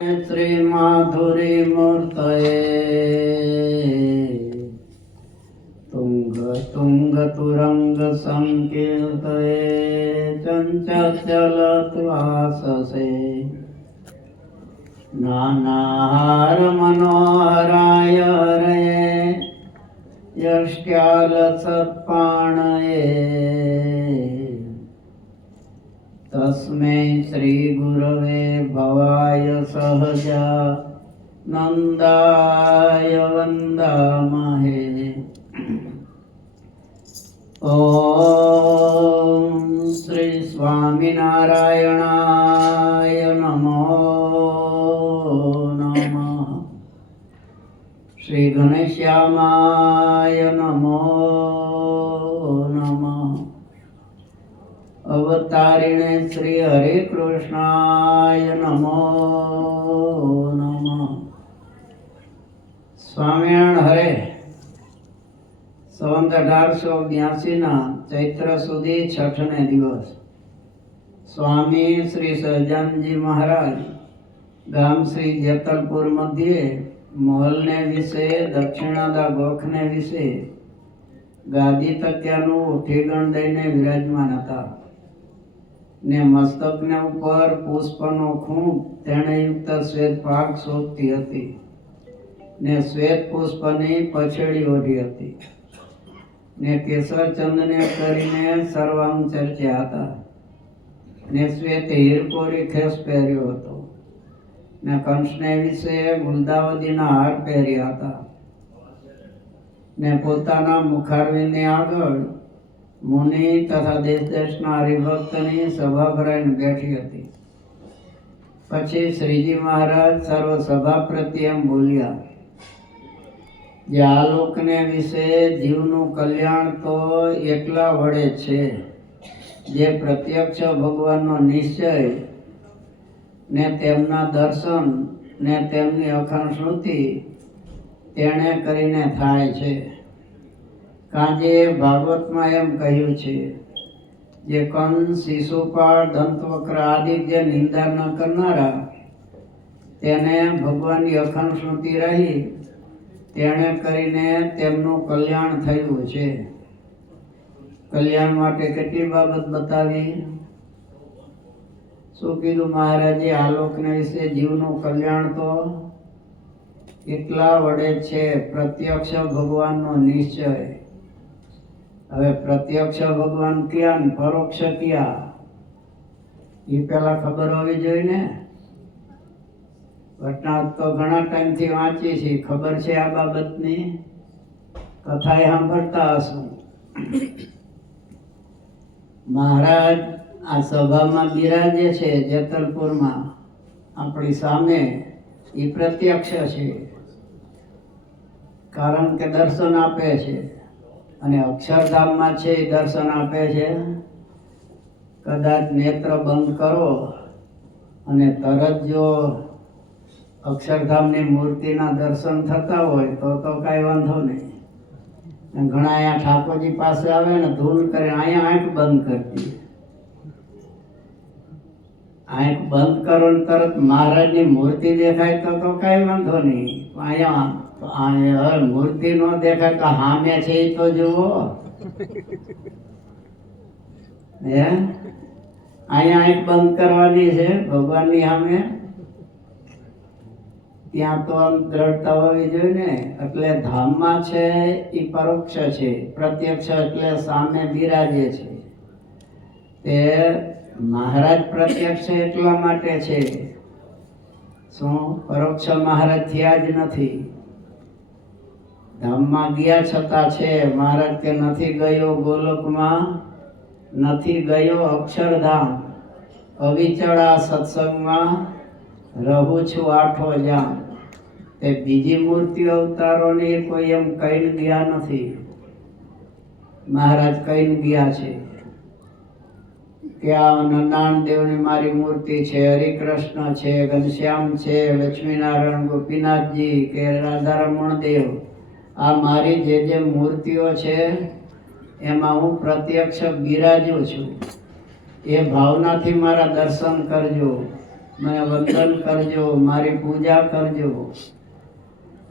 श्री माधुरी मूर्तये तुंग तुंग तुरंग संकीर्तये चंचल त्वाससे नानाहार मनोहराय हरये यष्ट्याल सत्पाणये तस्मै श्री गुरवे भवाय सहजा नंदाय वंदामहे। ओम श्री स्वामिनारायणाय नमो नमः। श्री घनश्यामाय नमो नमः। अवतारिणे श्री हरे कृष्णाय नमो नमः। स्वामिनारायण हरे संवत 1882 चैत्र सुधी छठने दिवस स्वामी श्री सज्जनजी महाराज गाम श्री जेतलपुर मध्य महलने विषे दक्षिणादा गोखने विषे गादी तक्यानु उठीगण दईने विराजमान हता ने मस्तकने ऊपर पुष्पनो खूंट तेणे युक्त श्वेत पाक शोभती हती ने श्वेत पुष्पनी पछेड़ी ओढ़ी हती ने केसर चंदने करीने सर्वांग चर्च्या हता ने श्वेत हीरकोरी खेस पहेर्यो हतो ने कंठने विषे गुलदावदीना हार पहेर्या हता ने पोताना मुखारविंदनी आगळ मुनि तथा देश देशना हरिभक्तनी सभा भराईने बेठी हती। पछी श्रीजी महाराज सर्व सभा प्रत्ये एम बोल्या जे आ लोकने विषे जीवनु कल्याण तो एकला वडे छे जे प्रत्यक्ष भगवाननो निश्चय ने तेमना दर्शन ने तेमनी अखंड स्मृति तेणे करीने थाय छे। काजे भागवत में एम कह્યું છે जे कंस शिशुपाल दंतवक्र आदि जे निंदा न करनारा तेने भगवाननी अखंड स्मृति रही तेणे करीने तेमनुं कल्याण थयुं छे। कल्याण माटे केटली बाबत बतावी शुं कीधुं महाराजे आ लोकने विषे जीवनुं कल्याण तो एकला वडे छे प्रत्यक्ष भगवाननो निश्चय। હવે પ્રત્યક્ષ ભગવાન ક્યાં ને પરોક્ષ ક્યાં એ પેલા ખબર હોવી જોઈએ ને। ઘટના તો ઘણા ટાઈમથી વાંચી છે, ખબર છે આ બાબતની, કથા સાંભળતા હશું। મહારાજ આ સભામાં બિરાજે છે જેતલપુરમાં આપણી સામે, એ પ્રત્યક્ષ છે કારણ કે દર્શન આપે છે અને અક્ષરધામમાં છે એ દર્શન આપે છે। કદાચ નેત્ર બંધ કરો અને તરત જો અક્ષરધામની મૂર્તિના દર્શન થતા હોય તો કાંઈ વાંધો નહીં। ઘણા અહીંયા ઠાકોરજી પાસે આવે ને ધૂન કરે, અહીંયા આંખ બંધ કરતી, આંખ બંધ કરો ને તરત મહારાજની મૂર્તિ દેખાય તો કાંઈ વાંધો નહીં। અહીંયા मूर्ति नो देखा तो हामे छे तो जुओ अहींया आंख बंद करवानी छे भगवाननी सामे, त्यां तो आम दृढ़ता होवी जोईए ने। एटले धाममां छे ई परोक्ष छे, प्रत्यक्ष एटले सामे बिराजे छे। ते महाराज प्रत्यक्ष એટલા માટે છે, શું પરોક્ષ महाराज થયા જ નથી। धाममां गया छता छे महाराज के नथी गयो गोलोकमां, नथी गयो अक्षरधाम, अविचड़ा सत्संगमां रहूं छुं आठो जाम। ते बीजी मूर्ति अवतारोनी कोई एम कहीने गया नथी, महाराज कहीने गया छे के आ नारायण देवनी मारी मूर्ति छे, हरिकृष्ण छे, घनश्याम छे, लक्ष्मीनारायण गोपीनाथ जी के राधारमण देव आ मारी जे मूर्तिओ छे एमां हूँ प्रत्यक्ष बिराजू छूं। એ ભાવનાથી મારા દર્શન કરજો। મને વંદન કરજો, મારી પૂજા કરજો.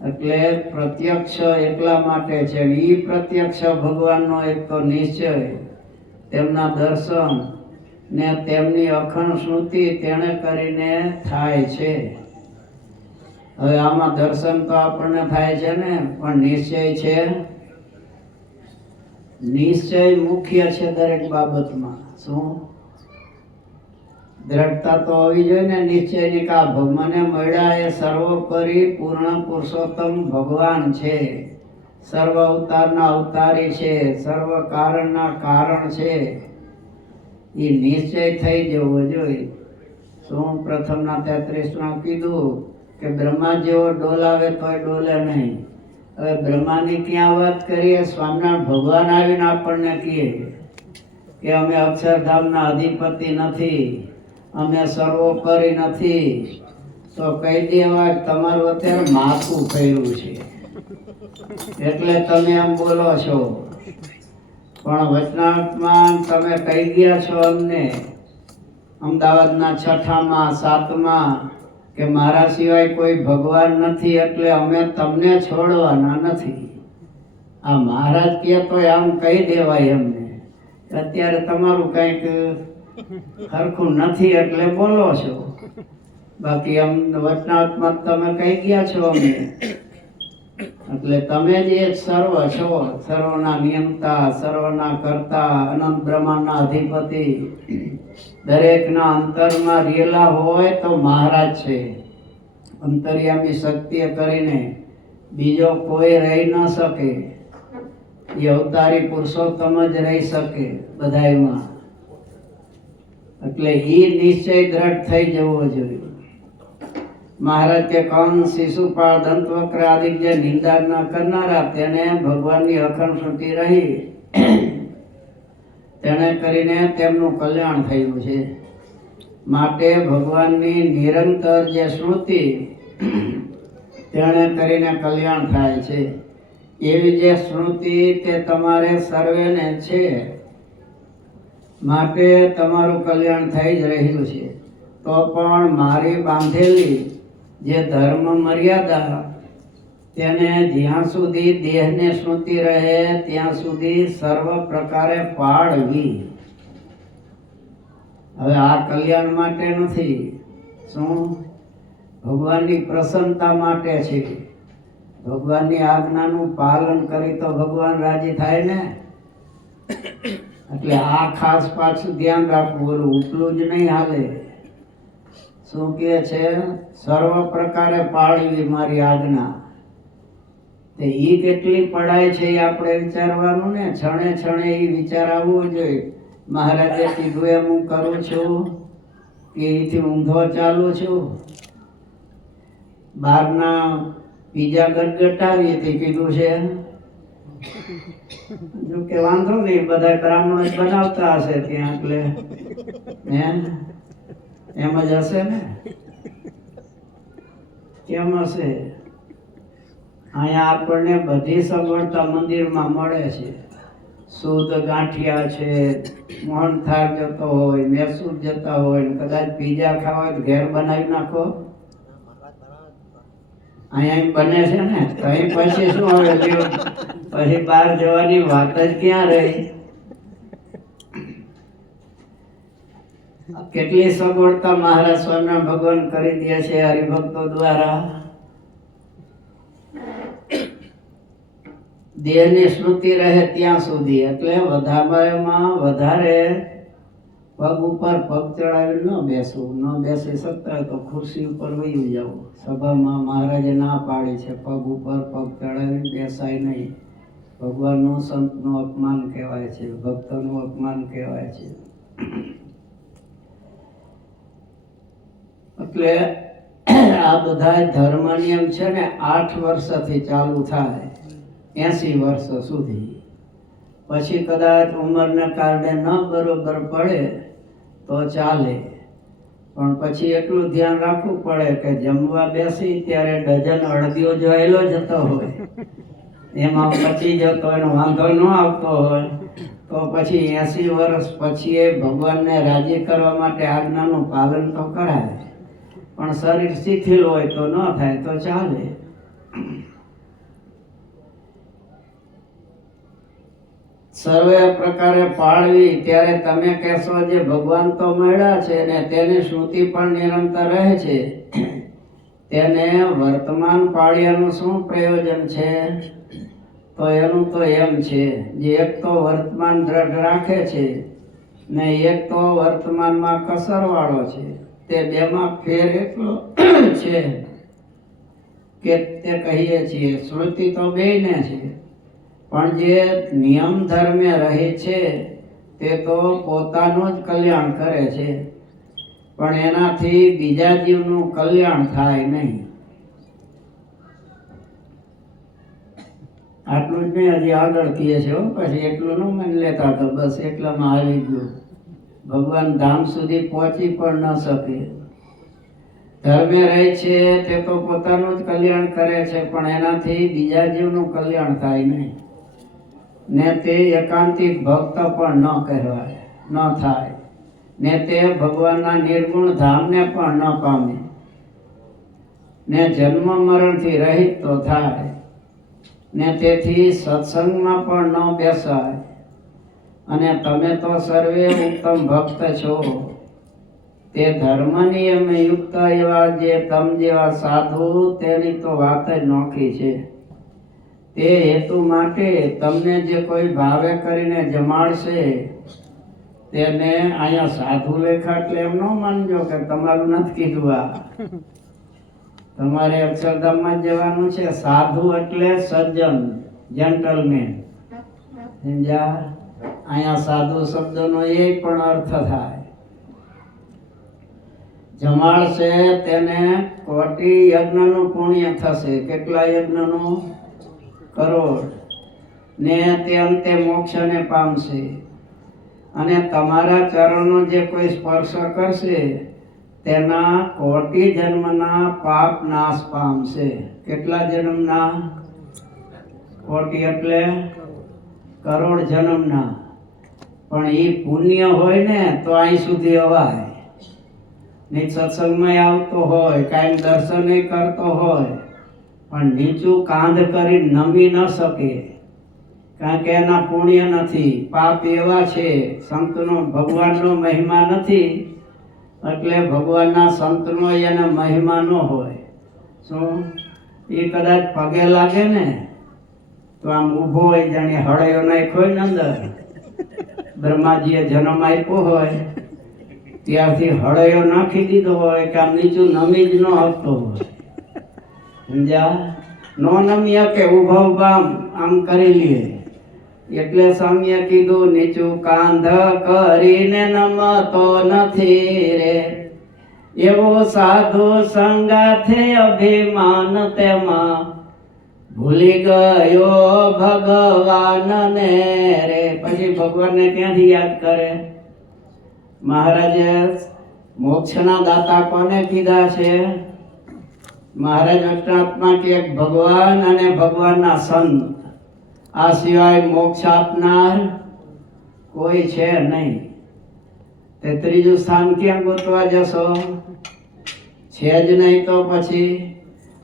એટલે પ્રત્યક્ષ એટલા માટે છે. એ પ્રત્યક્ષ ભગવાનનો એક તો નિશ્ચય, તેમના દર્શન ને તેમની અખંડ સ્મૃતિ તેને કરીને થાય છે. હવે આમાં દર્શન તો આપણને થાય છે ને, પણ નિશ્ચય છે. નિશ્ચય મુખ્ય છે દરેક બાબતમાં. શું દ્રઢતા તો હોવી જોઈએ ને નિશ્ચયની. કા મને મળ્યા એ સર્વોપરી પૂર્ણ પુરુષોત્તમ ભગવાન છે, સર્વ અવતારના અવતારી છે, સર્વ કારણના કારણ છે. એ નિશ્ચય થઈ જવો જોઈએ. શું પ્રથમના 33માં કીધું કે બ્રહ્મા જેવો ડોલાવે તોય ડોલે નહીં. હવે બ્રહ્માની ક્યાં વાત કરીએ? સ્વામિનારાયણ ભગવાન આવીને આપણને કહે કે અમે અક્ષરધામના અધિપતિ નથી, અમે સર્વોપરી નથી, તો કહી દેવા તમારું અત્યારે માથું ફર્યું છે એટલે તમે એમ બોલો છો. પણ વચનામૃતમાં તમે કહી ગયા છો અમને અમદાવાદના 6માં 7માં કે મારા સિવાય કોઈ ભગવાન નથી, એટલે અમે તમને છોડવાના નથી. આ મહારાજ કહે તો આમ કહી દેવાય એમને. અત્યારે તમારું કંઈક સરખું નથી એટલે બોલો છો. બાકી આમ વચનામૃતમાં તમે કહી ગયા છો અમને. એટલે તમે જ એક સર્વ છો, સર્વના નિયમતા, સર્વના કરતા, અનંત બ્રહ્માંડના અધિપતિ. દરેકના અંતરમાં રહેલા હોય તો મહારાજ છે. અંતર્યામી શક્તિએ કરીને બીજો કોઈ રહી ન શકે. એ અવતારી પુરુષોત્તમ જ રહી શકે બધાયમાં. એટલે એ નિશ્ચય દ્રઢ થઈ જવો જોઈએ. મહારાજ કે કંસ, શિશુપાળ, દંતવક્ર આદિ જે નિંદા ન કરનારા તેને ભગવાનની અખંડ સ્મૃતિ રહી, તેને કરીને તેમનું કલ્યાણ થયું છે. માટે ભગવાનની નિરંતર જે સ્મૃતિ તેને કરીને કલ્યાણ થાય છે. એવી જે સ્મૃતિ તે તમારે સર્વેને છે, માટે તમારું કલ્યાણ થઈ જ રહ્યું છે. તો પણ મારી બાંધેલી જે ધર્મ મર્યાદા તેને જ્યાં સુધી દેહને સ્મૃતિ રહે ત્યાં સુધી સર્વ પ્રકારે પાળવી. હવે આ કલ્યાણ માટે નથી. શું? ભગવાનની પ્રસન્નતા માટે છે. ભગવાનની આજ્ઞાનું પાલન કરી તો ભગવાન રાજી થાય ને. એટલે આ ખાસ પાછું ધ્યાન રાખવું. બોલું ઉપલું જ નહીં હાલે. શું કહે છે? સર્વ પ્રકારે પાળવી મારી આજ્ઞા. તે ઈ કેટલી પડાય છે એ આપણે વિચારવાનું ને. છણે છણે એ વિચાર આવવો જોઈએ. મહારાજે કીધું એમ હું કરું છું કે એથી ઊંધો ચાલું છું? બહારના પીઝા ગટગટાવી હતી કીધું છે. જો કે વાંધો નહીં, બધા બ્રાહ્મણો જ બનાવતા હશે ત્યાં, એટલે એમ જ હશે ને. કેમ હશે? અહીંયા આપણને બધી સગવડતા મંદિરમાં મળે છે. શુદ્ધ ગાંઠિયા છે, મોહનથાળ જતો હોય, મેસૂર જતા હોય, કદાચ પીઝા ખાવા હોય ઘેર બનાવી નાખો. અહીંયા બને છે ને. કઈ પછી શું હવે પછી બહાર જવાની વાત જ ક્યાં રહી? કેટલી સગવડતા મહારાજ સ્વામિનારાયણ ભગવાન કરી દે છે હરિભક્તો દ્વારા. દેહની સ્મૃતિ રહે ત્યાં સુધી. એટલે વધારેમાં વધારે પગ ઉપર પગ ચડાવી ન બેસવું. ન બેસી શકતા તો ખુરશી ઉપર વહી જવું. સભામાં મહારાજે ના પાડી છે પગ ઉપર પગ ચડાવી બેસાય નહીં. ભગવાનનું સંતનું અપમાન કહેવાય છે, ભક્તનું અપમાન કહેવાય છે. એટલે આ બધા ધર્મ નિયમ છે ને 8 વર્ષથી ચાલુ થાય 80 વર્ષ સુધી. પછી કદાચ ઉંમરને કારણે ન બરોબર પડે તો ચાલે. પણ પછી એટલું ધ્યાન રાખવું પડે કે જમવા બેસી ત્યારે ડઝન અડદીઓ જોયેલો જતો હોય, એમાં પચી જતો એનો વાંધો ન આવતો હોય તો પછી 80 વર્ષ પછી એ ભગવાનને રાજી કરવા માટે આજ્ઞાનું પાલન તો કરાય. પણ શરીર શિથિલ હોય તો ન થાય તો ચાલે. સર્વે પ્રકારે પાળવી ત્યારે તમે કહેશો જે ભગવાન તો મળ્યા છે ને તેની શ્રુતિ પણ નિરંતર રહે છે, તેને વર્તમાન પાળ્યાનું શું પ્રયોજન છે? તો એનું તો એમ છે, જે એક તો વર્તમાન દ્રઢ રાખે છે ને એક તો વર્તમાનમાં કસરવાળો છે. તે બેમાં ફેર એટલો છે કે તે કહીએ છીએ શ્રુતિ તો બેયને છે, પણ જે નિયમ ધર્મે રહે છે તે તો પોતાનું જ કલ્યાણ કરે છે, પણ એનાથી બીજા જીવનું કલ્યાણ થાય નહીં. આટલું જ નહીં, હજી આગળ કહીએ છે. પછી એટલું ન માની લેતા તો બસ એટલામાં આવી ગયું. ભગવાન ધામ સુધી પહોંચી પણ ન શકે. ધર્મે રહે છે તે તો પોતાનું જ કલ્યાણ કરે છે, પણ એનાથી બીજા જીવનું કલ્યાણ થાય નહીં. ને તે એકાંતિક ભક્ત પણ ન કહેવાય, ન થાય. ને તે ભગવાનના નિર્ગુણ ધામને પણ ન પામે. ને જન્મ મરણથી રહિત તો થાય. ને તેથી સત્સંગમાં પણ ન બેસાય. અને તમે તો સર્વે ઉત્તમ ભક્ત છો. તે ધર્મ નિયમે યુક્ત એવા જે તમ જેવા સાધુ, તેની તો વાત જ નોખી છે. તે હેતુ માટે તમને જે કોઈ ભાવે કરીને જમાડશે તેને અહીંયા સાધુ લેખા એટલે એમ ન માનજો કે તમારું નથી કીધું. આ તમારે અક્ષરધામમાં જવાનું છે. સાધુ એટલે સજ્જન, જેન્ટલમેન. સમજ્યા? અહીંયા સાધુ શબ્દનો એ પણ અર્થ થાય. જમાડશે તેને કોટી યજ્ઞનું પુણ્ય થશે. કેટલા યજ્ઞનું? કરોડ. ને તે અંતે મોક્ષને પામશે. અને તમારા ચરણનો જે કોઈ સ્પર્શ કરશે તેના કોટી જન્મના પાપ નાશ પામશે. કેટલા જન્મના? કોટી એટલે કરોડ જન્મના. પણ એ પુણ્ય હોય ને તો અહીં સુધી અવાય. નહીં સત્સંગમાં આવતો હોય, કાંઈ દર્શન કરતો હોય, પણ નીચું કાંધ કરી નમી ન શકે, કારણ કે એના પુણ્ય નથી. પાપ એવા છે, સંતનો ભગવાનનો મહિમા નથી, એટલે ભગવાનના સંતનો એને મહિમા ન હોય. શું? એ કદાચ પગે લાગે ને તો આમ ઊભો હોય, જાણે હળયો નાખ્યો ને અંદર. બ્રહ્માજીએ જન્મ આપ્યો હોય ત્યારથી હળયો નાખી દીધો હોય કે આમ નીચું નમી જ ન હકતો હોય. સમજ્યા? નો નમી કે ઊભા ઊભા આમ કરી લે. એટલે સ્વામીએ કીધું નીચું કાંધ કરીને નમતો નથી રે, એવો સાધુ સંગાથે અભિમાન તેમાં ભૂલી ગયો ભગવાનને રે. પછી ભગવાનને ક્યાંથી યાદ કરે? મહારાજે મોક્ષના દાતા કોને કીધા છે? મહારાજ અષ્ટાત્મા કે ભગવાન અને ભગવાનના સંત, આ સિવાય મોક્ષ આપનાર કોઈ છે નહીં. તે ત્રીજું સ્થાન ક્યાં ગોતવા જશો? છે જ નહીં તો પછી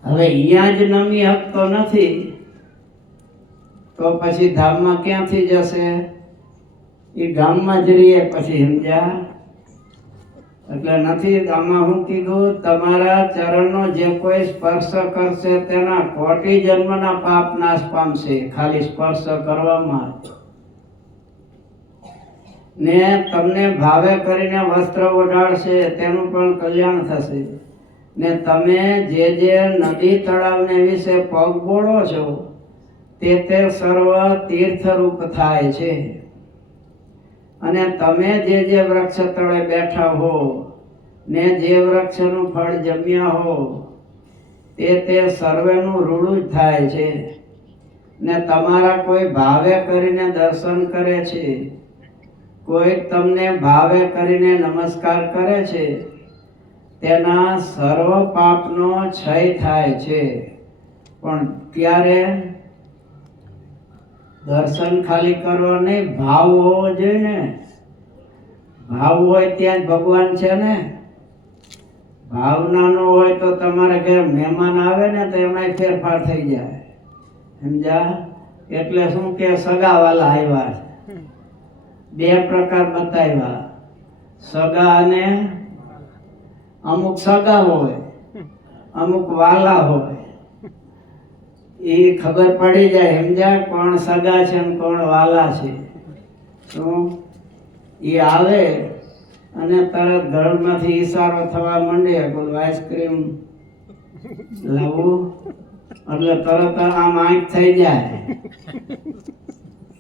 હવે અહીંયા જ નમી હકતો નથી તો પછી ધામમાં ક્યાંથી જશે? એ ગામમાં જ રહીએ પછી. સમજ્યા? એટલે નથી. આમાં હું કીધું, તમારા ચરણનો જે કોઈ સ્પર્શ કરશે તેના કોટી જન્મના પાપ નાશ પામશે, ખાલી સ્પર્શ કરવામાં. ને તમને ભાવે કરીને વસ્ત્ર ઓઢાડશે તેનું પણ કલ્યાણ થશે. ને તમે જે નદી તળાવને વિશે પગ બોળો છો તે સર્વ તીર્થરૂપ થાય છે. અને તમે જે વૃક્ષ તળે બેઠા હો ને જે વૃક્ષનું ફળ જમ્યા હો તે સર્વેનું રૂડું જ થાય છે. ને તમારા કોઈ ભાવે કરીને દર્શન કરે છે, કોઈ તમને ભાવે કરીને નમસ્કાર કરે છે, તેના સર્વ પાપનો ક્ષય થાય છે. પણ ત્યારે દર્શન ખાલી કરવા નહીં, ભાવ હોવો જોઈએ ને. ભાવ હોય ત્યાં જ ભગવાન છે ને. ભાવના ન હોય તો તમારે ઘરે મહેમાન આવે ને તો એમાંય ફેરફાર થઈ જાય, સમજ્યા? એટલે શું કે સગાવાલા આવ્યા છે, બે પ્રકાર બતાવ્યા, સગા અને અમુક સગા હોય, અમુક વાલા હોય. એ ખબર પડી જાય, સમજ્યા? કોણ સગા છે ને કોણ વાલા છે. શું એ આવે અને તરત ઘરમાંથી ઈશારો થવા માંડે, બોલ આઈસ્ક્રીમ લાવું, એટલે તરત આમ આંખ થઈ જાય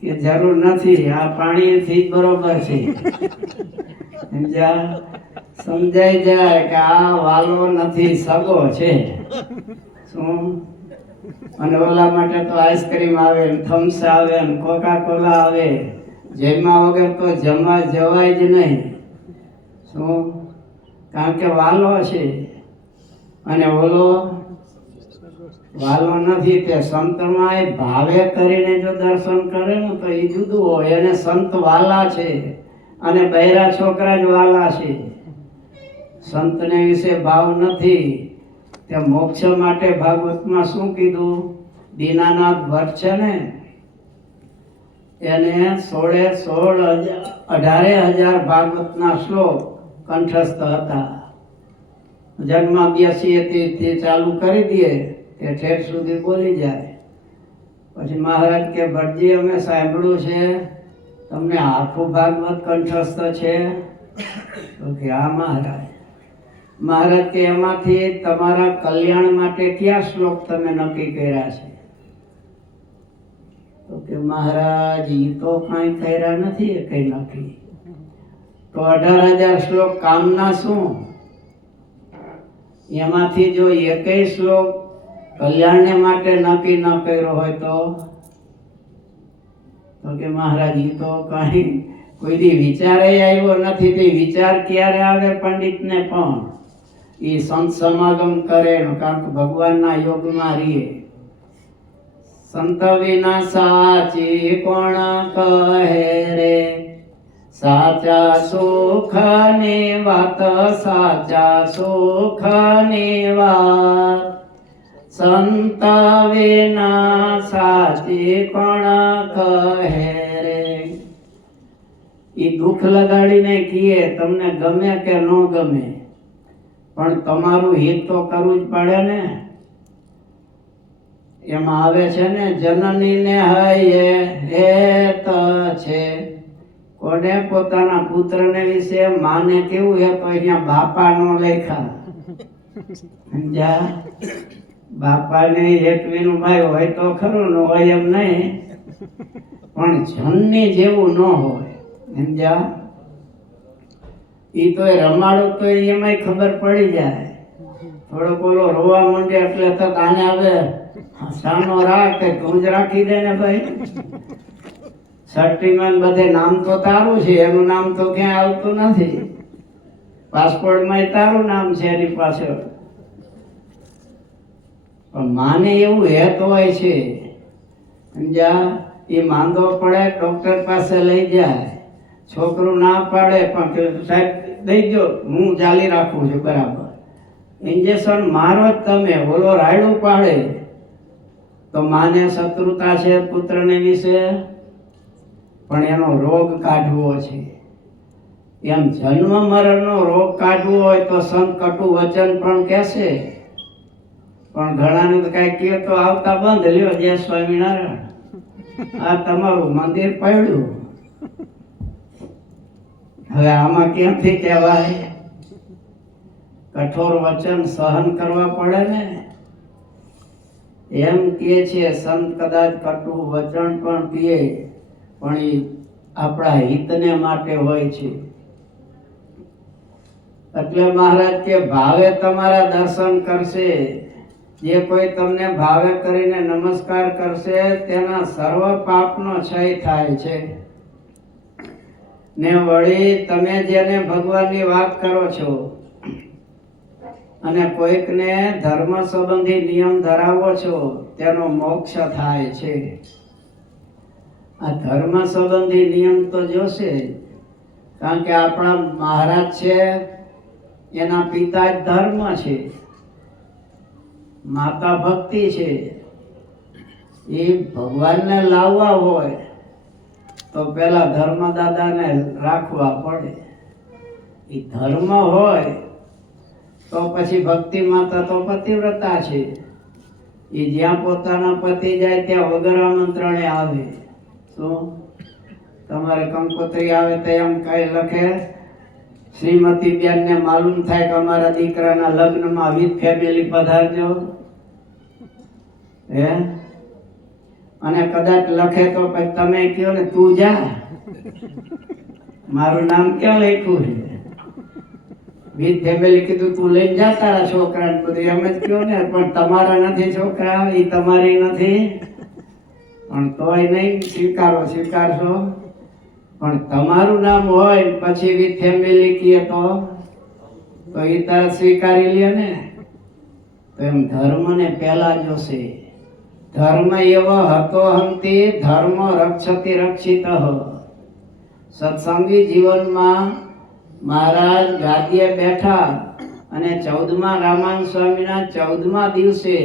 કે જરૂર નથી, આ પાણીથી બરોબર છે, સમજ્યા? સમજાઈ જાય કે આ વાલો નથી, સગો છે. શું? અને ઓલા માટે તો આઈસ્ક્રીમ આવે, થમ્સ આવે, કોકા કોલા આવે, જેમાં વગર તો જમવા જવાય જ નહીં. શું? કારણ કે વાલો છે અને ઓલો વાલો નથી. તે સંતમાં ભાવે કરીને જો દર્શન કરે ને તો એ જુદું હોય, એને સંત વાલા છે અને બૈરા છોકરા જ વાલા છે. સંતને વિશે ભાવ નથી. તે મોક્ષ માટે ભાગવતમાં શું કીધું? દીનાનાથ ભટ્ટ છે ને, એને 18,000 ભાગવતના શ્લોક કંઠસ્થ હતા. જન્મમાં બેસીએ તે ચાલુ કરી દે, તે ઠેઠ સુધી બોલી જાય. પછી મહારાજ કે ભટ્ટજી, અમે સાંભળ્યું છે તમને આખું ભાગવત કંઠસ્થ છે. તો કે હા મહારાજ. મહારાજ કે એમાંથી તમારા કલ્યાણ માટે કયા શ્લોક તમે નક્કી કર્યા છે? તો કે મહારાજ એ તો કાંઈ કર્યા નથી, એ કઈ નક્કી. તો 18,000 શ્લોક કામના શું? એમાંથી જો એકેય શ્લોક કલ્યાણને માટે નક્કી ન કર્યો હોય તો કે મહારાજ એ તો કઈ કોઈ દી વિચારે આવ્યો નથી. તે વિચાર ક્યારે આવે પંડિતને? પણ એ સંત સમાગમ કરે, કારણ કે ભગવાનના યોગમાં રહીએ. સંત વિના સાચી કોણ કહે રે, સાચા સુખની વાત, સાચા સુખની વાત. સંત વિના સાચી કોણ કહે રે. એ દુઃખ લગાડીને કીએ તમને ગમે કે ન ગમે, પણ તમારું હિત તો કરવું જ પડે ને. એમાં આવે છે ને, જનનીને હૈયે હેત છે. કોને? પોતાના પુત્રને વિશે. માને કેવું હે તો અહીંયા બાપા નો લેખા, સમજ્યા? બાપાને એકવીનું ભાઈ હોય તો ખરું, ન હોય એમ નહીં, પણ જનની જેવું ન હોય, સમજ્યા? ઈ તો રમાડો તો એમાંય ખબર પડી જાય. થોડોક ઓલો રોવા માંડે એટલે તો આને આવે સાનો રાખ, તું જ રાખી દે ને ભાઈ. સર્ટિમાં બધે નામ તો તારું છે, એનું નામ તો ક્યાંય આવતું નથી. પાસપોર્ટમાં તારું નામ છે એની પાછળ, પણ માને એવું હેત હોય છે, સમજ્યા? એ માંદો પડે ડોક્ટર પાસે લઈ જાય, છોકરું ના પાડે પણ સાહેબ દઈ દો, હું ચાલી રાખું છું બરાબર. ઇન્જેક્શન મારો જ તમે, ઓલો રાયડું પાડે તો માને શત્રુતા છે પુત્રને વિશે, પણ એનો રોગ કાઢવો છે. એમ જન્મ મરણનો રોગ કાઢવો હોય તો સંત કટુ વચન પણ કહેશે, પણ ઘણાને તો કઈ કહે તો આવતા બંધ. લ્યો જય સ્વામિનારાયણ, આ તમારું મંદિર પડ્યું. હવે આમાં ક્યાંથી કહેવાય? કઠોર વચન સહન કરવા પડે ને. એમ કહે છે સંત, કદાચ કટુ વચન પણ કહે, પણ એ આપણા હિતને માટે હોય છે. એટલે મહારાજ કે ભાવે તમારા દર્શન કરશે. જે કોઈ તમને ભાવે કરીને નમસ્કાર કરશે તેના સર્વ પાપનો ક્ષય થાય છે. ને વળી તમે જેને ભગવાનની વાત કરો છો અને કોઈકને ધર્મ સંબંધી નિયમ ધરાવો છો, તેનો મોક્ષ થાય છે. આ ધર્મ સંબંધી નિયમ તો જોશે, કારણ કે આપણા મહારાજ છે એના પિતા જ ધર્મ છે, માતા ભક્તિ છે. એ ભગવાનને લાવવા હોય તો પેલા ધર્મદાદાને રાખવા પડે. એ ધર્મ હોય તો પછી ભક્તિ માતા તો પતિવ્રતા છે. એ જ્યાં પોતાના પતિ જાય ત્યાં વગર આમંત્રણે આવે. શું તમારે કંકોત્રી આવે તો એમ કઈ લખે, શ્રીમતી બેનને માલુમ થાય કે અમારા દીકરાના લગ્નમાં વિથ ફેમિલી પધારજો? હે? અને કદાચ લખે તો પછી તમે કયો ને તું જા, મારું નામ ક્યાં લખ્યું છે? વિથ ફેમિલી કીધું તું લઈને જા તારા છોકરાને, બધું એમ જ કયો ને. પણ તમારા નથી છોકરા, એ તમારી નથી, પણ તોય નહીં સ્વીકારો, સ્વીકારશો. પણ તમારું નામ હોય પછી વિથ ફેમિલી કીએ તો એ તરત સ્વીકારી લે ને. તો એમ ધર્મને પહેલા જોશે. ધર્મ એવો હતો હંતી ધર્મ રક્ષતી રક્ષિત. સત્સંગી જીવનમાં મહારાજ ગાદીએ બેઠા અને 14મા રામાનંદ સ્વામીના 14મા દિવસે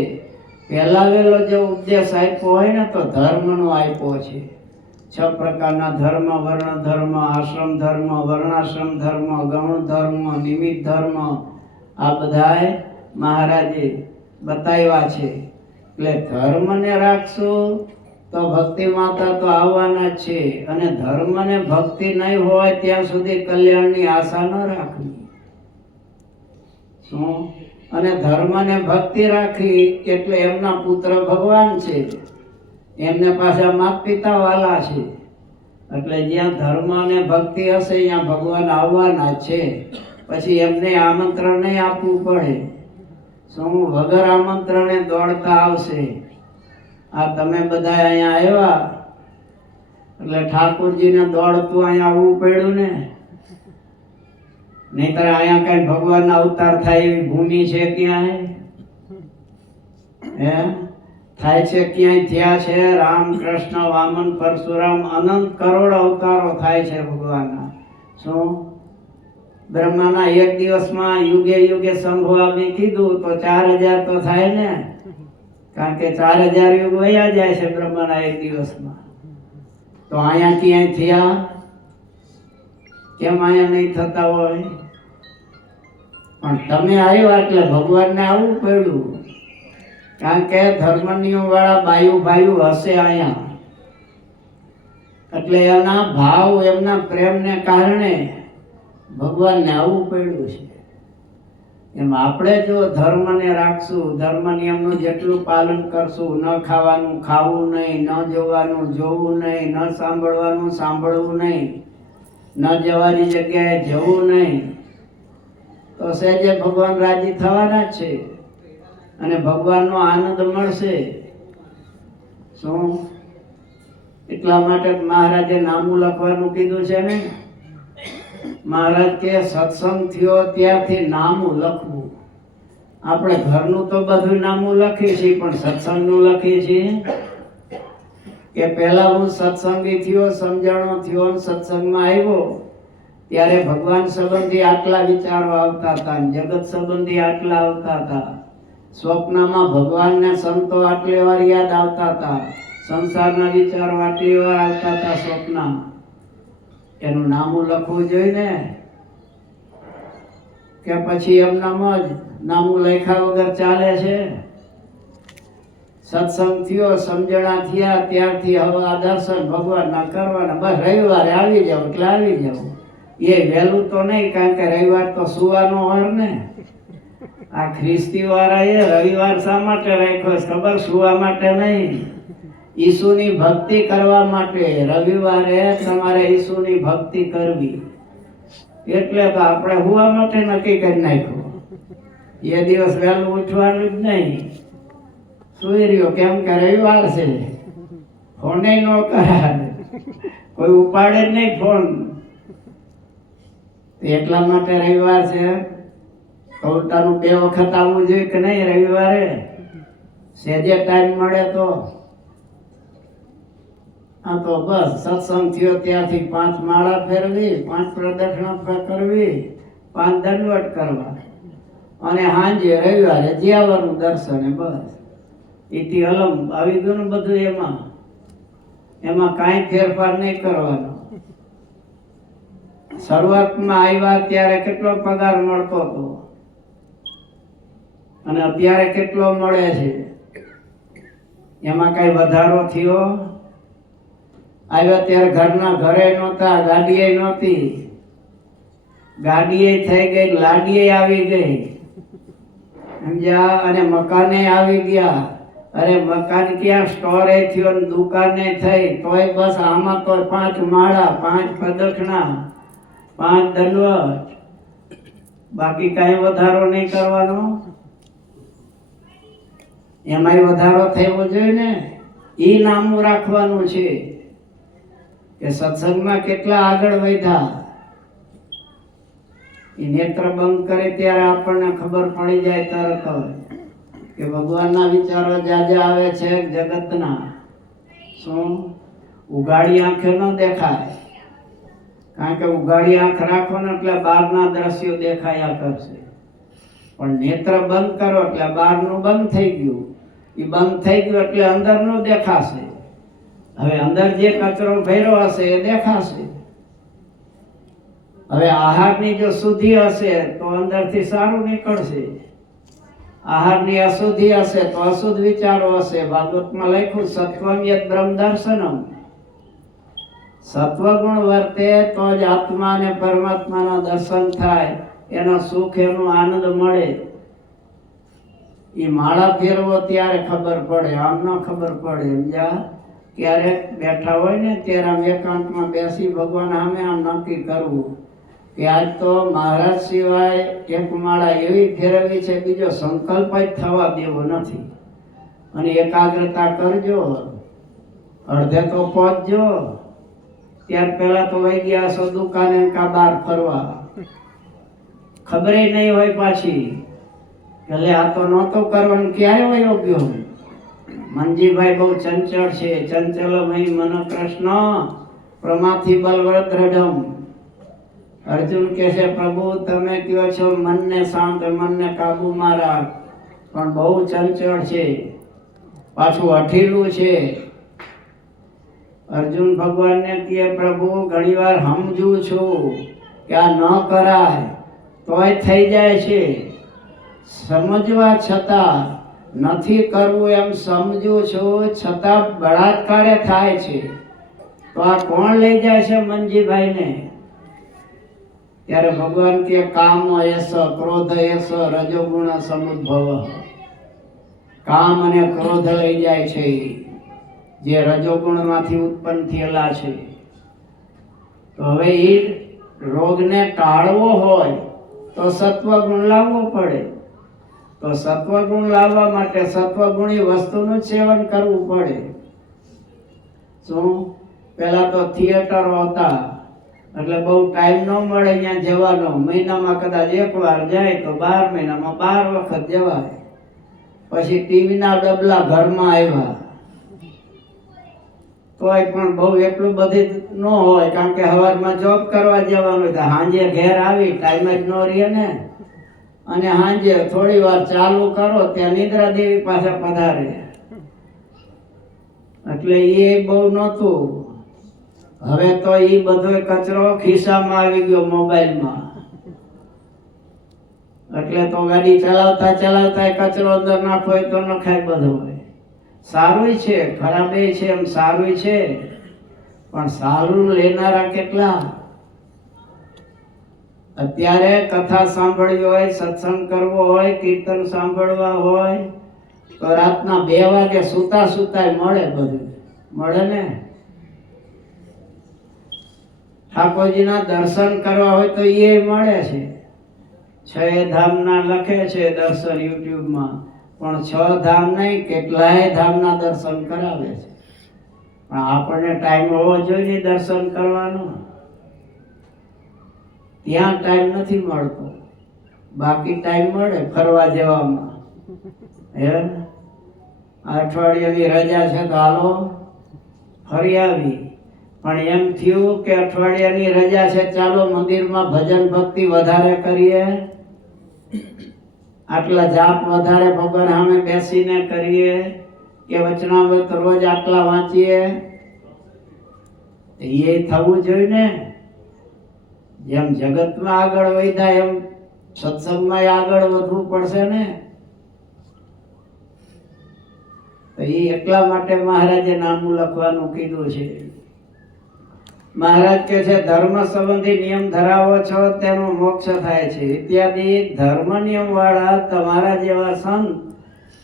પહેલા વેલો જે ઉપદેશ આપ્યો હોય ને તો ધર્મનો આપ્યો છે. 6 પ્રકારના ધર્મ, વર્ણ ધર્મ, આશ્રમ ધર્મ, વર્ણાશ્રમ ધર્મ, ગૌણ ધર્મ, નિમિત્ત ધર્મ, આ બધાય મહારાજે બતાવ્યા છે. એટલે ધર્મને રાખશું તો ભક્તિ માતા તો આવવાના જ છે. અને ધર્મને ભક્તિ નહીં હોય ત્યાં સુધી કલ્યાણની આશા ન રાખવી. શું? અને ધર્મને ભક્તિ રાખી એટલે એમના પુત્ર ભગવાન છે, એમને પાછા માતા પિતા વાલા છે. એટલે જ્યાં ધર્મ અને ભક્તિ હશે ત્યાં ભગવાન આવવાના છે. પછી એમને આમંત્રણ નહીં આપવું પડે. શું? વગર આમંત્રણે દોડતા આવશે. આ તમે બધા અહીંયા આવ્યા એટલે ઠાકોરજીને દોડતું અહીંયા આવવું પડ્યું ને. નહીતર અહીંયા કઈ ભગવાનના અવતાર થાય એવી ભૂમિ છે ક્યાંય? હે? થાય છે ક્યાંય? થયા છે રામ, કૃષ્ણ, વામન, પરશુરામ, અનંત કરોડ અવતારો થાય છે ભગવાનના. શું? બ્રહ્માના એક દિવસમાં યુગે યુગે સંભો આપી કીધું તો 4000 તો થાય ને. કારણ કે 4000 યુગ વયા જાય છે બ્રહ્માના એક દિવસમાં. તો અહીંયા ક્યાંય થયા? કેમ અહીંયા નહીં થતા હોય? પણ તમે આવ્યા એટલે ભગવાનને આવવું પડ્યું. કારણ કે ધર્મનિયમ વાળા બાયુ ભાઈઓ હશે અહીંયા. એટલે એના ભાવ, એમના પ્રેમને કારણે ભગવાનને આવવું પડ્યું છે. એમ આપણે જો ધર્મને રાખશું, ધર્મ નિયમનું જેટલું પાલન કરશું, ન ખાવાનું ખાવું નહીં, ન જોવાનું જોવું નહીં, ન સાંભળવાનું સાંભળવું નહીં, ન જવાની જગ્યાએ જવું નહીં, તો સહેજે ભગવાન રાજી થવાના જ છે અને ભગવાનનો આનંદ મળશે. શું? એટલા માટે મહારાજે નામું લખવાનું કીધું છે ને. મહારાજ કે સત્સંગ થયો ત્યારથી નામું લખવું. આપણે ઘરનું તો બધું નામું લખીએ છીએ, પણ સત્સંગનું લખીએ છીએ કે પહેલા હું સત્સંગી થયો, સમજણો થયો, સત્સંગમાં આવ્યો ત્યારે ભગવાન સંબંધી આટલા વિચારો આવતા હતા, જગત સંબંધી આટલા આવતા હતા, સ્વપ્નમાં ભગવાનને સંતો આટલી વાર યાદ આવતા હતા, સંસારના વિચારો આટલી વાર આવતા હતા સ્વપ્નમાં. એનું નામું લખવું જોઈએ ને. કે પછી એમનામ જ નામું લખ્યા વગર ચાલે છે? સત્સંગ થયો, સમજણા થયા ત્યારથી હવે આ દર્શન ભગવાનના કરવાના. બસ રવિવારે આવી જાવ એટલે આવી જાવ. એ વહેલું તો નહીં, કારણ કે રવિવાર તો સુવાનો હોય ને. આ ખ્રિસ્તી વાળા એ રવિવાર શા માટે રાખ્યો ખબર? સુવા માટે નહીં, ઈસુની ભક્તિ કરવા માટે. રવિવારે તમારે ઈસુની ભક્તિ કરવી. એટલે તો આપણે સુવા માટે નક્કી કરી નાખ્યું. એ દિવસ વહેલું ઉઠવાનું જ નહીં, સુઈ રહ્યો. કેમ કે રવિવાર છે, ફોને ન કરાય, કોઈ ઉપાડે જ નહીં ફોન. એટલા માટે રવિવાર છે. કૌટાનું 2 વખત આવવું જોઈએ કે નહીં રવિવારે? સહેજે ટાઈમ મળે તો. આ તો બસ સત્સંગ થયો ત્યારથી 5 માળા ફેરવી, 5 પ્રદક્ષિણા કરવી, પાંચ દંડવટ કરવા અને સાંજે રવિવારે જ્યાવાનું દર્શને બસ એથી અલમ આવી ગયું ને બધું એમાં કાંઈ ફેરફાર નહીં કરવાનો. શરૂઆતમાં આવ્યા ત્યારે કેટલો પગાર મળતો હતો અને અત્યારે કેટલો મળે છે, એમાં કઈ વધારો થયો? આવ્યા ત્યારે ઘરના ઘરે નહોતા, ગાડીએ નહોતી, ગાડીએ થઈ ગઈ, લાડીએ આવી ગઈ, સમજ્યા? અને મકાને આવી ગયા. અરે મકાન ક્યાં, સ્ટોરે થયો ને દુકાને થઈ, તોય બસ આમાં તો 5 માળા, 5 પ્રદક્ષિણા, 5 દંડવટ, બાકી કઈ વધારો નહીં કરવાનો. એમાંય વધારો થવો જોઈએ ને. એ નામું રાખવાનું છે કે સત્સંગમાં કેટલા આગળ વધ્યા. એ નેત્ર બંધ કરે ત્યારે આપણને ખબર પડી જાય તરત કે ભગવાનના વિચારો જાજા આવે છે જગતના. શું ઉગાડી આંખે ન દેખાય, કારણ કે ઉગાડી આંખ રાખો ને એટલે બહારના દ્રશ્યો દેખાયા કરશે. પણ નેત્ર બંધ કરો એટલે બહારનું બંધ થઈ ગયું. એ બંધ થઈ ગયું એટલે અંદરનું દેખાશે. હવે અંદર જે કચરો ભર્યો હશે એ દેખાશે. હવે આહારની જો શુદ્ધિ હશે તો અંદરથી સારું નીકળશે. આહારની અશુદ્ધિ હશે તો અશુદ્ધ વિચારો હશે. ભાગવતમાં લખ્યું સત્વમ યદ બ્રહ્મ દર્શનમ. સત્વગુણ વર્તે તો જ આત્મા અને પરમાત્માના દર્શન થાય, એનો સુખ, એનો આનંદ મળે. એ માળા ફેરવો ત્યારે ખબર પડે, આમ ન ખબર પડે. સમજ્યા? ક્યારેક બેઠા હોય ને ત્યારે આમ એકાંતમાં બેસી ભગવાન સામે આમ નક્કી કરવું કે આજ તો મહારાજ સિવાય એક માળા એવી ફેરવવી છે, બીજો સંકલ્પ જ થવા દેવો નથી. અને એકાગ્રતા કરજો, અડધે તો પહોંચજો. ત્યાર પહેલા તો વહી ગયા છો દુકાને કા બહાર ફરવા, ખબરે નહીં હોય પાછી એટલે આ તો નહોતો કરવાનું. ક્યારે વયો ગયો? મનજીભાઈ બહુ ચંચળ છે. ચંચલમય મન કૃષ્ણ પ્રમાથી બલવત દ્રઢમ. અર્જુન કહે છે પ્રભુ તમે કહો છો મનને શાંત, મનને કાબુમાં રાખ, પણ બહુ ચંચળ છે, પાછું અઠીલું છે. અર્જુન ભગવાનને કહે પ્રભુ ઘણીવાર સમજુ છું કે આ ન કરાય તોય થઈ જાય છે, સમજવા છતાં નથી કરવું એમ સમજુ છું, છતાં બળાત્કારે થાય છે. તો આ કોણ લઈ જાય છે મનજીભાઈને? ત્યારે ભગવાન કે કામ એસ, ક્રોધ એસ, રજોગુણ સમુદ્ભવ. કામ અને ક્રોધ લઈ જાય છે, જે રજોગુણમાંથી ઉત્પન્ન થયેલા છે. તો હવે એ રોગને ટાળવો હોય તો સત્વગુણ લાવવો પડે. તો સત્વગુણ લાવવા માટે સત્વગુણી વસ્તુનું સેવન કરવું પડે. શું? પેલા તો થિયેટરો હતા એટલે બહુ ટાઈમ ન મળે અહીંયા જવાનો. મહિનામાં કદાચ 1 વાર જાય તો 12 મહિનામાં 12 વખત જવાય. પછી ટીવીના ડબલા ઘરમાં આવ્યા તોય પણ બહુ એટલું બધું ન હોય, કારણ કે સવારમાં જોબ કરવા જવાનું, સાંજે ઘેર આવી ટાઈમ જ ન રહે ને. અને સાંજે થોડી વાર ચાલુ કરો ત્યાં નિદ્રા દેવી પાસે પધારે, એટલે એ બહુ નહોતું. હવે તો એ બધો કચરો ખિસ્સામાં આવી ગયો, મોબાઈલમાં. એટલે તો ગાડી ચલાવતા ચલાવતા કચરો અંદર નાખવો હોય તો નખાય બધો હોય. સારું છે, ખરાબ છે, એમ સારું છે, પણ સારું લેનારા કેટલા? અત્યારે કથા સાંભળવી હોય, સત્સંગ કરવો હોય, કીર્તન સાંભળવા હોય તો રાતના 2 વાગે સુતા સુતા મળે, બધું મળે ને. ઠાકોરજીના દર્શન કરવા હોય તો એ મળે છે. 6 ધામના લખે છે દર્શન યુટ્યુબમાં, પણ 6 ધામ નહીં, કેટલાય ધામના દર્શન કરાવે છે. પણ આપણને ટાઈમ હોવો જોઈએ દર્શન કરવાનો. ત્યાં ટાઈમ નથી મળતો, બાકી ટાઈમ મળે ફરવા જવામાં. હે અઠવાડિયાની રજા છે તો હાલો ફરી આવી, પણ એમ થયું કે અઠવાડિયાની રજા છે, ચાલો મંદિરમાં ભજન ભક્તિ વધારે કરીએ, આટલા જાપ વધારે ભગવાન સામે બેસીને કરીએ, કે વચનામૃત રોજ આટલા વાંચીએ, એ થવું જોઈએ ને. જેમ જગતમાં આગળ વધ્યા એમ સત્સંગમાં આગળ વધવું પડશે ને. તો એ એટલા માટે મહારાજે નામું લખવાનું કીધું છે. મહારાજ કે છે ધર્મ સંબંધી નિયમ ધરાવો છો તેનો મોક્ષ થાય છે ઇત્યાદિ ધર્મ નિયમ વાળા તમારા જેવા સંત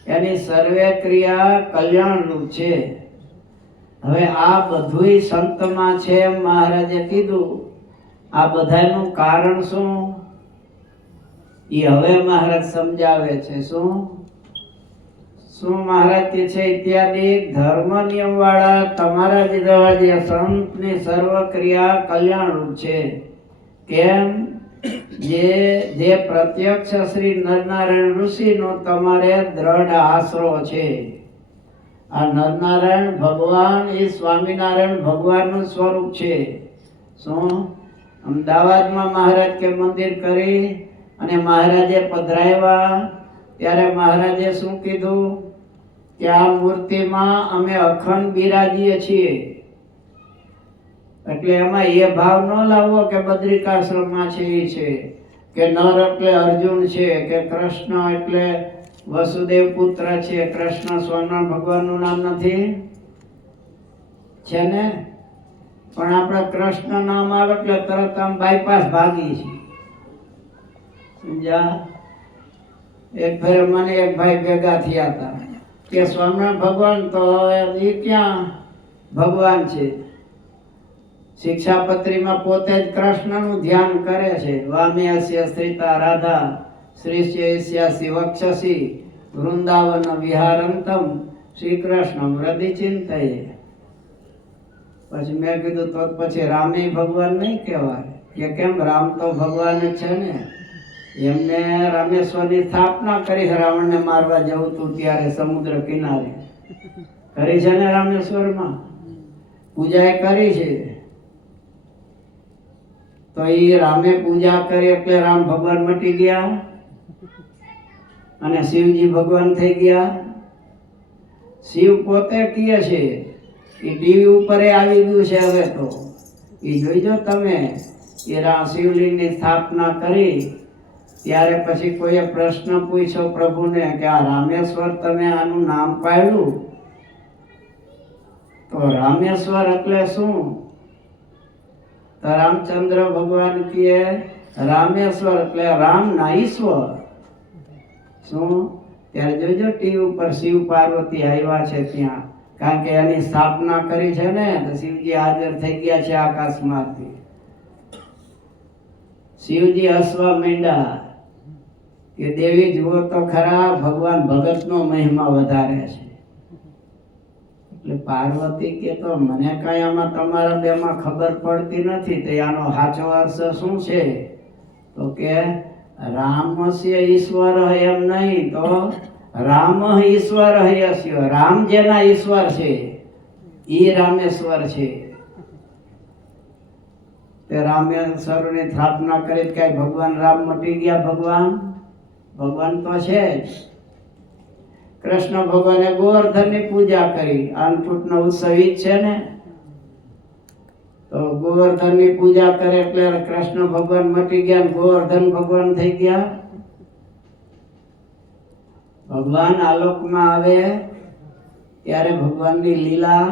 એની સર્વે ક્રિયા કલ્યાણરૂપ છે. હવે આ બધુંય સંતમાં છે એમ મહારાજે કીધું. આ બધાનું કારણ શું એ હવે મહારાજ સમજાવે છે. શું મહારાજ કે છે ઇત્યાદિ ધર્મ નિયમ વાળા તમારા જેવા જે સંતની સર્વ ક્રિયા કલ્યાણરૂપ છે. કેમ? જે પ્રત્યક્ષ શ્રી નરનારાયણ ઋષિનો તમારે દ્રઢ આશરો છે. આ નરનારાયણ ભગવાન એ સ્વામિનારાયણ ભગવાનનું સ્વરૂપ છે. શું? અમદાવાદમાં મહારાજ કે મંદિર કરી અને મહારાજે પધરાવ્યા ત્યારે મહારાજે શું કીધું કે આ મૂર્તિમાં અમે અખંડ બિરાજીએ છીએ. એટલે એમાં એ ભાવ ન લાવવો કે બદ્રિકાશ્રમમાં છે એ છે, કે નર એટલે અર્જુન છે, કે કૃષ્ણ એટલે વસુદેવ પુત્ર છે. કૃષ્ણ સ્વામિનારાયણ ભગવાનનું નામ નથી છે ને, પણ આપણે કૃષ્ણ નામ આવે એટલે તરત આમ બાયપાસ ભાગી છે. સમજ્યા? એક ફેરે મને એક ભાઈ ભેગા થયા હતા કે સ્વામિનારાયણ ભગવાન તો એ ક્યાં ભગવાન છે. શિક્ષાપત્રીમાં પોતે જ કૃષ્ણનું ધ્યાન કરે છે. વામ્યસ્ય સ્થિતા રાધા શ્રીશ્યસ્યાસી વક્ષસી વૃંદાવન વિહારંતમ શ્રી કૃષ્ણ હૃદય ચિંતયે. પછી મેં કીધું તો પછી રામે ભગવાન નહીં કહેવાય? કે કેમ? રામ તો ભગવાન જ છે ને. એમને રામેશ્વરની સ્થાપના કરી. રાવણને મારવા જવું હતું ત્યારે સમુદ્ર કિનારે કરી છે ને, રામેશ્વરમાં પૂજા કરી છે. તો એ રામે પૂજા કરી એટલે રામ ભગવાન મટી ગયા અને શિવજી ભગવાન થઈ ગયા. શિવ પોતે કહે છે એ ટીવી ઉપર આવી ગયું છે. હવે તો એ જોઈજો તમે, એ શિવલિંગની સ્થાપના કરી ત્યારે પછી કોઈએ પ્રશ્ન પૂછ્યો પ્રભુને કે આ રામેશ્વર તમે આનું નામ પાડ્યું તો રામેશ્વર એટલે શું? તો રામચંદ્ર ભગવાન કહે રામેશ્વર એટલે રામ ના ઈશ્વર. શું? ત્યારે જોજો ટીવી ઉપર શિવ પાર્વતી આવ્યા છે ત્યાં, કારણ કે એની સ્થાપના કરી છે ને, તો શિવજી હાજર થઈ ગયા છે આકાશમાંથી. શિવજી હસવા માંડ્યા કે દેવી જુઓ તો ખરા, ભગવાન ભગતનો મહિમા વધારે છે. એટલે પાર્વતી કે તો મને કઈ આમાં તમારા બેમાં ખબર પડતી નથી, તો આનો સાચો અર્થ શું છે? તો કે રામસ્ય ઈશ્વર એમ નહીં, તો રામ ઈશ્વર યસ્ય. રામ જેના ઈશ્વર છે ઈ રામેશ્વર છે. તે રામેશ્વરની સ્થાપના કરી કઈ ભગવાન રામ મટી ગયા? ભગવાન તો છે જ. કૃષ્ણ ભગવાને ગોવર્ધનની પૂજા કરી. અન્નકૂટનો ઉત્સવ ઈ જ છે ને. તો ગોવર્ધનની પૂજા કરે એટલે કૃષ્ણ ભગવાન મટી ગયા, ગોવર્ધન ભગવાન થઈ ગયા. ભગવાન આલોકમાં આવે ત્યારે ભગવાનની લીલા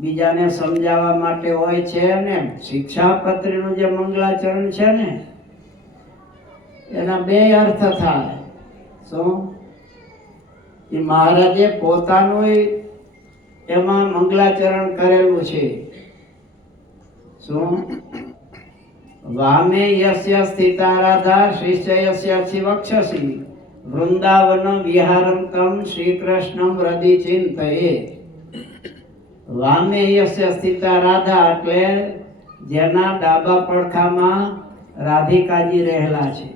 બીજાને સમજાવવા માટે હોય છે. ને શિક્ષાપત્રીનું જે મંગલાચરણ છે ને, એના બે અર્થ થાય. શું? એ મહારાજે પોતાનું એમાં મંગલાચરણ કરેલું છે. શું? વામે યસ્ય સ્થિતા રાધા શ્રીશ્ચયસ્યાસી વક્ષસી વૃંદાવન વિહારંતમ શ્રી કૃષ્ણમ હૃદય ચિંતયે. વામે યસ્ય સ્થિતા રાધા એટલે જેના ડાબા પડખામાં રાધિકાજી રહેલા છે.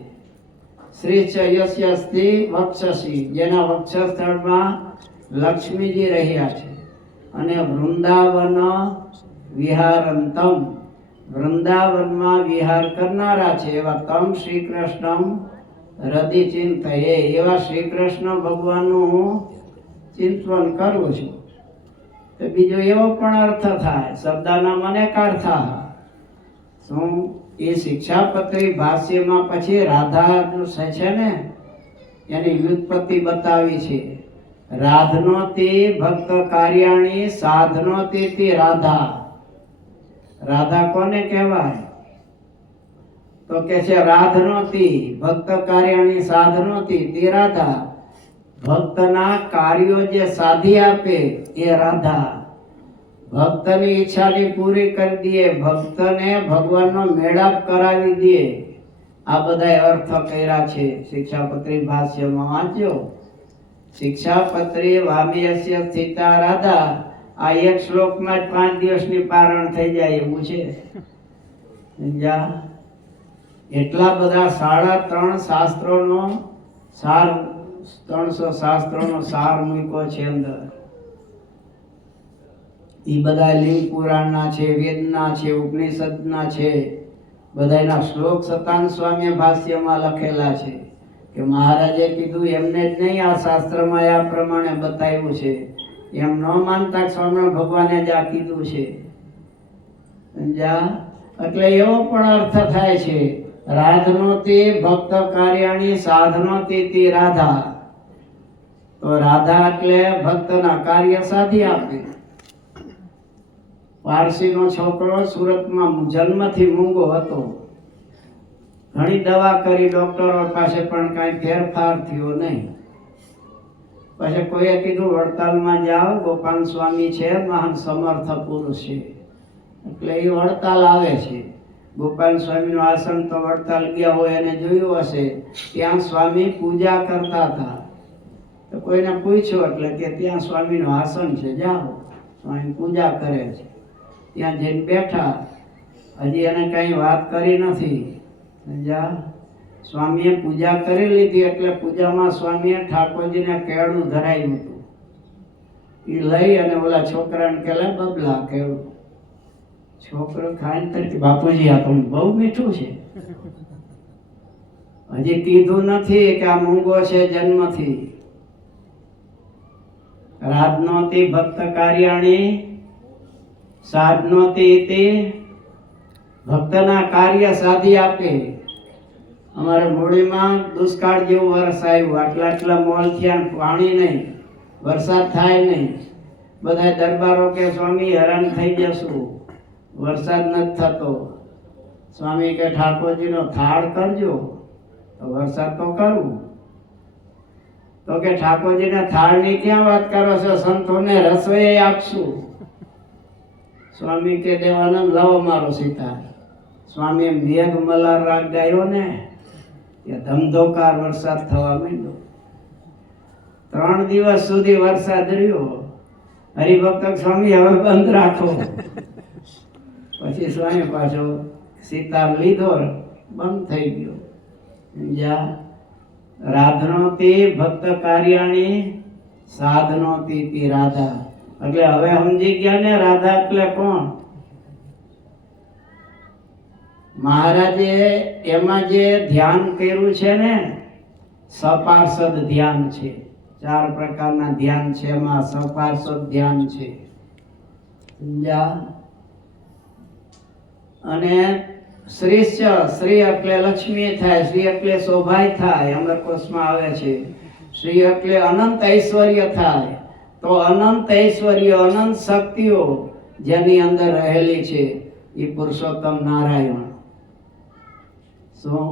શ્રીશ્ચયસ્યાસી વક્ષસી જેના વક્ષસ્થળમાં લક્ષ્મીજી રહ્યા છે. અને વૃંદાવન વિહારંતમ, વૃંદાવનમાં વિહાર કરનારા છે એવા તમ શ્રી કૃષ્ણમ હૃદય ચિંતયે, એવા શ્રી કૃષ્ણ ભગવાનનું હું ચિંતન કરું છું. તો બીજો એવો પણ અર્થ થાય, શબ્દના મને અર્થ શું એ શિક્ષાપત્રી ભાષ્યમાં પછી રાધા છે ને એની વ્યુત્પત્તિ બતાવી છે. રાધનો તે ભક્ત કાર્યાણી, સાધનો તે રાધા. રાધા કોને કહેવાય? તો કે છે રાધનોતી ભક્ત કાર્યાણી, સાધનોતી તે રાધા. ભક્તના કાર્યો જે સાધી આપે એ રાધા. ભક્તની ઈચ્છાની પૂરી કરી દે, ભક્તને ભગવાનનો મેળાપ કરાવી દે. આ બધા અર્થ કર્યા છે શિક્ષાપત્રી ભાષ્યમાં. વાંચજો, શિક્ષાપત્રી વામ્યસ્ય સ્થિતા રાધા. આ એક શ્લોકમાં જ 5 દિવસની પારણ થઈ જાય એવું છે. એટલા બધા 3.5 શાસ્ત્રોનો સાર, 300 શાસ્ત્રોનો સાર મૂક્યો છે અંદર. એ બધા લિંગ પુરાણના છે, વેદના છે, ઉપનિષદના છે. બધાના શ્લોક સતાન સ્વામી ભાષ્યમાં લખેલા છે કે મહારાજે કીધું એમને જ નહીં, આ શાસ્ત્રમાં આ પ્રમાણે બતાવ્યું છે. એમ ન માનતા સ્વામી ભગવાને જ આ કીધું છે. એટલે એવો પણ અર્થ થાય છે, રાધનો તે ભક્ત કાર્યાણી, સાધનો તે રાધા. તો રાધા એટલે ભક્તના કાર્ય સાધી આપે. પારસીનો છોકરો સુરતમાં જન્મથી મૂંગો હતો. ઘણી દવા કરી ડોક્ટરો પાસે, પણ કાંઈ ફેરફાર થયો નહીં. પછી કોઈએ કીધું વડતાલમાં જાઓ, ગોપાલ સ્વામી છે, મહાન સમર્થ પુરુષ છે. એટલે એ વડતાલ આવે છે. ગોપાલ સ્વામીનું આસન તો વડતાલ ગયા હોય એને જોયું હશે, ત્યાં સ્વામી પૂજા કરતા હતા. તો કોઈને પૂછ્યું એટલે કે ત્યાં સ્વામીનું આસન છે, જાઓ. સ્વામી પૂજા કરે છે. ત્યાં જઈને બેઠા, હજી એને કઈ વાત કરી નથી. સ્વામીએ પૂજા કરી લીધી એટલે પૂજામાં સ્વામીએ ઠાકોરજીને કેળું ધરાવ્યું હતું. એ લઈ અને ઓલા છોકરાને કે લે બબલા કેળું. છોકરો ખાઈને તરીકે બાપુજી આ તો બહુ મીઠું છે. હજી કીધું નથી કે આ મૂંગો છે જન્મથી. રાધનોતી ભક્ત કાર્યાણી, સાધનોતી તે ભક્તના કાર્ય સાધી આપે. અમારે મૂળીમાં દુષ્કાળ જેવું વર્ષ આવ્યું. આટલા મોલ થયા, પાણી નહીં, વરસાદ થાય નહીં. બધા દરબારો કે સ્વામી હેરાન થઈ જશું, વરસાદ નથી થતો. સ્વામી કે ઠાકોરજીનો થાળ કરજો. તો વરસાદ તો કરવું. તો કે ઠાકોરજીના થાળની ક્યાં વાત કરો છો, સંતોને રસોઈ આપશું. સ્વામી કે દેવાનંદ લાવો મારો સીતા. સ્વામીએ મેઘ મલાર રાગ ગાયો ને, એ ધમધોકાર વરસાદ થવા માંડ્યો. 3 દિવસ સુધી વરસાદ રહ્યો. હરિભક્ત સ્વામી હવે બંધ રાખો. પછી સ્વામી પાછો સિતાર લીધો, બંધ થઈ ગયો. રાધનોતી ભક્ત કાર્યાણી, સાધનોતી રાધા. એટલે હવે સમજી ગયા ને રાધા એટલે કોણ. મહારાજે એમાં જે ધ્યાન કર્યું છે ને, સપાર્ષદ ધ્યાન છે. 4 પ્રકારના ધ્યાન છે, એમાં સપાર્ષદ ધ્યાન છે. અને શ્રી એટલે લક્ષ્મી થાય, શ્રી એટલે શોભાય થાય. અમરકોશમાં આવે છે શ્રી એટલે અનંત ઐશ્વર્ય થાય. તો અનંત ઐશ્વર્ય, અનંત શક્તિઓ જેની અંદર રહેલી છે એ પુરુષોત્તમ નારાયણ. શું?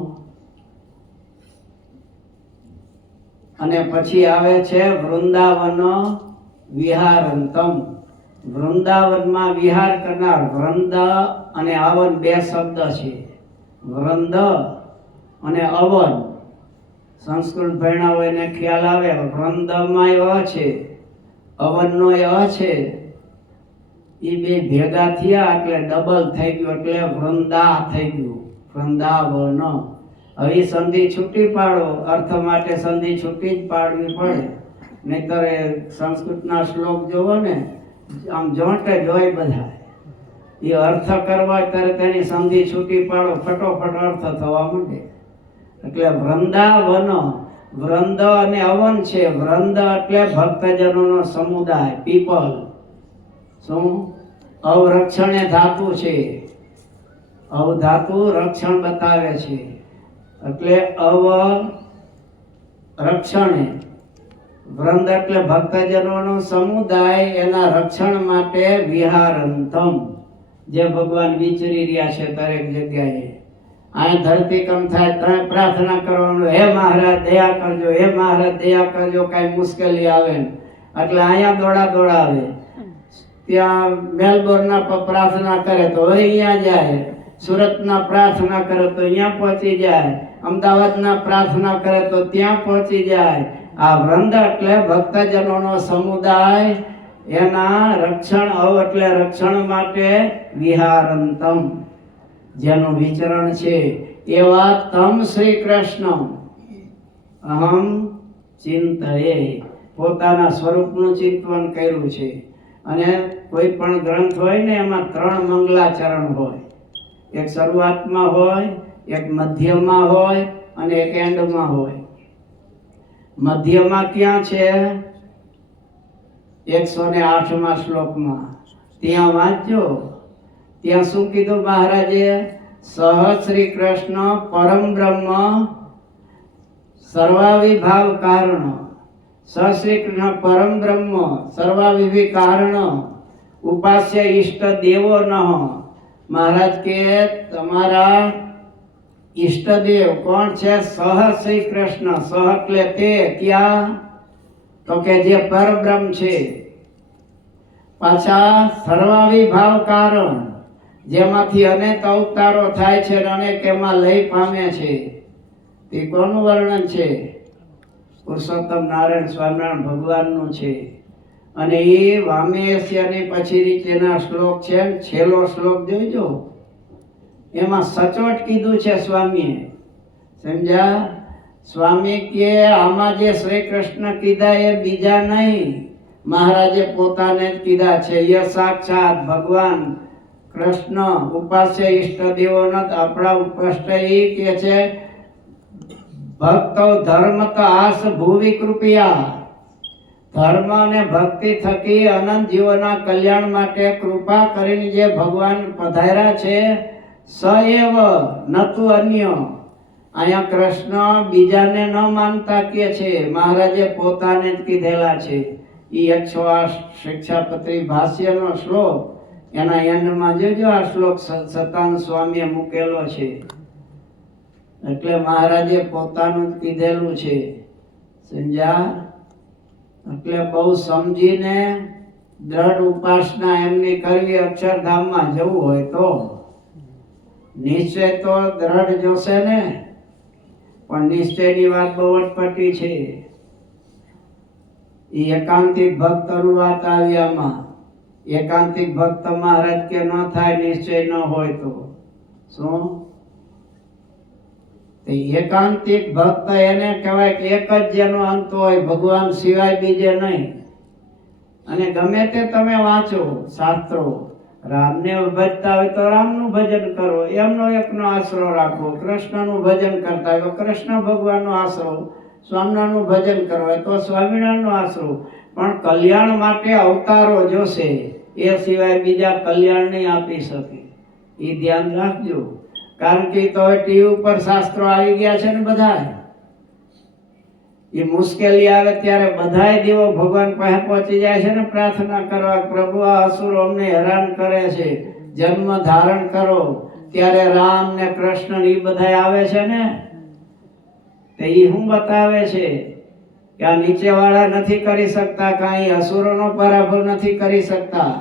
અને પછી આવે છે વૃંદાવન વિહારંતમ. વૃંદાવનમાં વિહાર કરનાર. વૃંદ અને આવન 2 શબ્દ છે. વૃંદ અને અવન. સંસ્કૃત ભણ્યા હોય એને ખ્યાલ આવે. વૃંદમાં અ છે, અવનનો અ છે. એ 2 ભેગા થયા એટલે ડબલ થઈ ગયું, એટલે વૃંદા થઈ ગયું. વૃંદાવન. હવે સંધિ છૂટી પાડો. અર્થ માટે સંધિ છૂટી જ પાડવી પડે, નહીતર સંસ્કૃતના શ્લોક જોવો ને આમ જોંટે જ હોય બધા. એ અર્થ કરવા ત્યારે તેની સંધિ છૂટી પાડો, ફટોફટ અર્થ થવા માંડે. એટલે વૃંદાવન, વૃંદ અને અવન છે. વૃંદ એટલે ભક્તજનોનો સમુદાય, પીપલ. શું? અવરક્ષણ એ ધાતુ છે. અવધાતુ રક્ષણ બતાવે છે. એટલે અવરક્ષણે, વૃંદ એટલે ભક્તજનોનો સમુદાય, એના રક્ષણ માટે વિહારંતમ, જે ભગવાન વિચરી રહ્યા છે દરેક જગ્યાએ. અહીં ધરતીકંપ થાય તમે પ્રાર્થના કરવાનું, હે મહારાજ દયા કરજો, હે મહારાજ દયા કરજો, કાંઈ મુશ્કેલી આવે ને એટલે અહીંયા દોડા આવે. ત્યાં મેલબોર્નના પ્રાર્થના કરે તો અહીંયા જાય, સુરતના પ્રાર્થના કરે તો અહીંયા પહોંચી જાય, અમદાવાદના પ્રાર્થના કરે તો ત્યાં પહોંચી જાય. આ વૃંદ એટલે ભક્તજનોનો સમુદાય, એના રક્ષણ, અવ એટલે રક્ષણ માટે વિહારંતમ, જેનું વિચરણ છે. એવા તમ શ્રી કૃષ્ણ અહમ ચિંતયે, પોતાના સ્વરૂપનું ચિંતન કર્યું છે. અને કોઈ પણ ગ્રંથ હોય ને એમાં 3 મંગલાચરણ હોય. એક શરૂઆતમાં હોય, એક મધ્યમાં હોય અને એક એન્ડમાં હોય. મધ્યમાં ક્યાં છે? 108મા શ્લોકમાં. ત્યાં વાંચજો. ત્યાં શું કીધું મહારાજે? સહ શ્રી કૃષ્ણ પરમ બ્રહ્મ સર્વાવિભાવ કારણ, સ શ્રી કૃષ્ણ પરમ બ્રહ્મ સર્વાવિભાવ કારણ, ઉપાસ્ય ઈષ્ટ દેવો નઃ. મહારાજ કે તમારા ઈષ્ટદેવ કોણ છે? સહ શ્રી કૃષ્ણ. સહ એટલે તે, ક્યાં? તો કે જે પરબ્રહ્મ છે. પાછા સર્વાવિભાવ કારણ, જેમાંથી અનેક અવતારો થાય છે અને અનેક એમાં લય પામે છે. તે કોનું વર્ણન છે? પુરુષોત્તમ નારાયણ સ્વામિનારાયણ ભગવાનનું છે. અને એ વામેશ્યની પછી નીચેના શ્લોક છે, છેલ્લો શ્લોક જોઈજો, એમાં સચોટ કીધું છે સ્વામીએ. સમજ્યા? સ્વામી કે આમાં જે શ્રી કૃષ્ણ કીધા એ બીજા નહીં, મહારાજે પોતાને જ કીધા છે. એ સાક્ષાત ભગવાન કૃષ્ણ ઉપાસ્ય ઈષ્ટ દેવોના આપણા ઉપસ્થ એ કે છે ભક્તો ધર્મ તો આસ ભૂવિ કૃપયા, ધર્મ અને ભક્તિ થકી અનંત જીવોના કલ્યાણ માટે કૃપા કરીને જે ભગવાન પધાર્યા છે, સએવ નતુ અન્ય. અહીંયા કૃષ્ણ બીજાને ન માનતા કે છે, મહારાજે પોતાને જ કીધેલા છે. એ 108 શિક્ષાપત્રી ભાષ્યનો શ્લોક, એના એન્ડમાં જોજો આ શ્લોક સતાનંદ સ્વામીએ મૂકેલો છે. એટલે મહારાજે પોતાનું જ કીધેલું છે. સમજ્યા? એટલે બહુ સમજીને દ્રઢ ઉપાસના એમની કરવી. અક્ષરધામમાં જવું હોય તો નિશ્ચય તો દ્રઢ જોશે ને, પણ નિશ્ચયની વાત બહુ અટપટી છે. એ એકાંતિક ભક્તનું વાત આવી આમાં. એકાંતિક ભક્ત મહારાજ કે ન થાય નિશ્ચય ન હોય તો શું? એકાંતિક ભક્ત એને કહેવાય કે એક જ જેનો અંત હોય, ભગવાન સિવાય બીજે નહીં. અને ગમે તે તમે વાંચો શાસ્ત્રો, રામને ભજતા હોય તો રામનું ભજન કરો, એમનો એકનો આશરો રાખો. કૃષ્ણનું ભજન કરતા હોય તો કૃષ્ણ ભગવાનનો આશરો, સ્વામિનારાયણનું ભજન કરવા હોય તો સ્વામિનારાયણનો આશરો. પણ કલ્યાણ માટે અવતારો જોશે, એ સિવાય બીજા કલ્યાણ નહીં આપી શકે. એ ધ્યાન રાખજો. કારણ કે તો ટીવી ઉપર શાસ્ત્રો આવી ગયા છે ને બધા. એ મુશ્કેલી આવે ત્યારે બધાય દેવો ભગવાન પાસે પહોંચી જાય છે ને પ્રાર્થના કરવા, પ્રભુ આ અસુરો અમને હેરાન કરે છે, જન્મ ધારણ કરો. ત્યારે રામ ને કૃષ્ણ એ બધા આવે છે ને, તો એ શું બતાવે છે કે આ નીચેવાળા નથી કરી શકતા, કાંઈ અસુરોનો પરાભવ નથી કરી શકતા.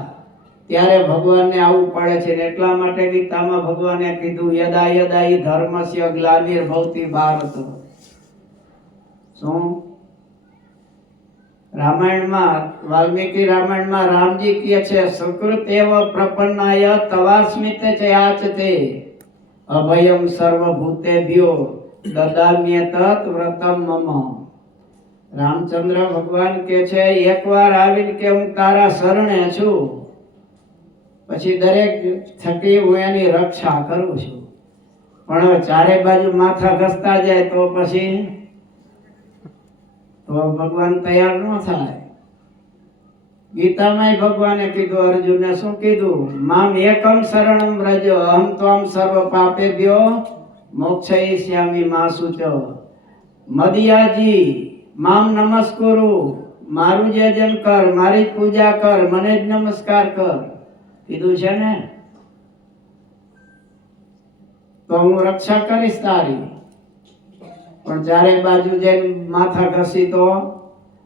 ત્યારે ભગવાનને આવવું પડે છે. ને એટલા માટે ગીતામાં ભગવાને કીધું યદા યદા ઈ ધર્મસ્ય ગ્લાનિર્ભવતિ ભારત. શું? રામાયણમાં, વાલ્મીકી રામાયણમાં રામજી કહે છે સુકૃત એવ પ્રપન્નાય તવાસ્મિતે ચ યાચતે અભયમ સર્વભૂતેભ્યો દદામ્યતત વ્રતમ મમ. રામચંદ્ર ભગવાન કહે છે એકવાર આવીને કે હું તારા શરણે છું, પછી દરેક થકી હું એની રક્ષા કરું છું. પણ હવે ચારે બાજુ માથા ઘસતા જાય તો પછી તો ભગવાન તૈયાર ન થાય. ગીતામાં ભગવાને કીધું, અર્જુને શું કીધું? મામ એકમ શરણમ વ્રજ અહમ ત્વમ સર્વ પાપેભ્યો મોક્ષયિષ્યામિ મા શુચો. મદિયાજી મામ નમસ્કુરુ, મારું જ જન કર, મારી જ પૂજા કર, મને જ નમસ્કાર કર, કીધું છે ને. તો હું રક્ષા કરીશ તારી. પણ ચારે બાજુ જઈને માથા ઘસી તો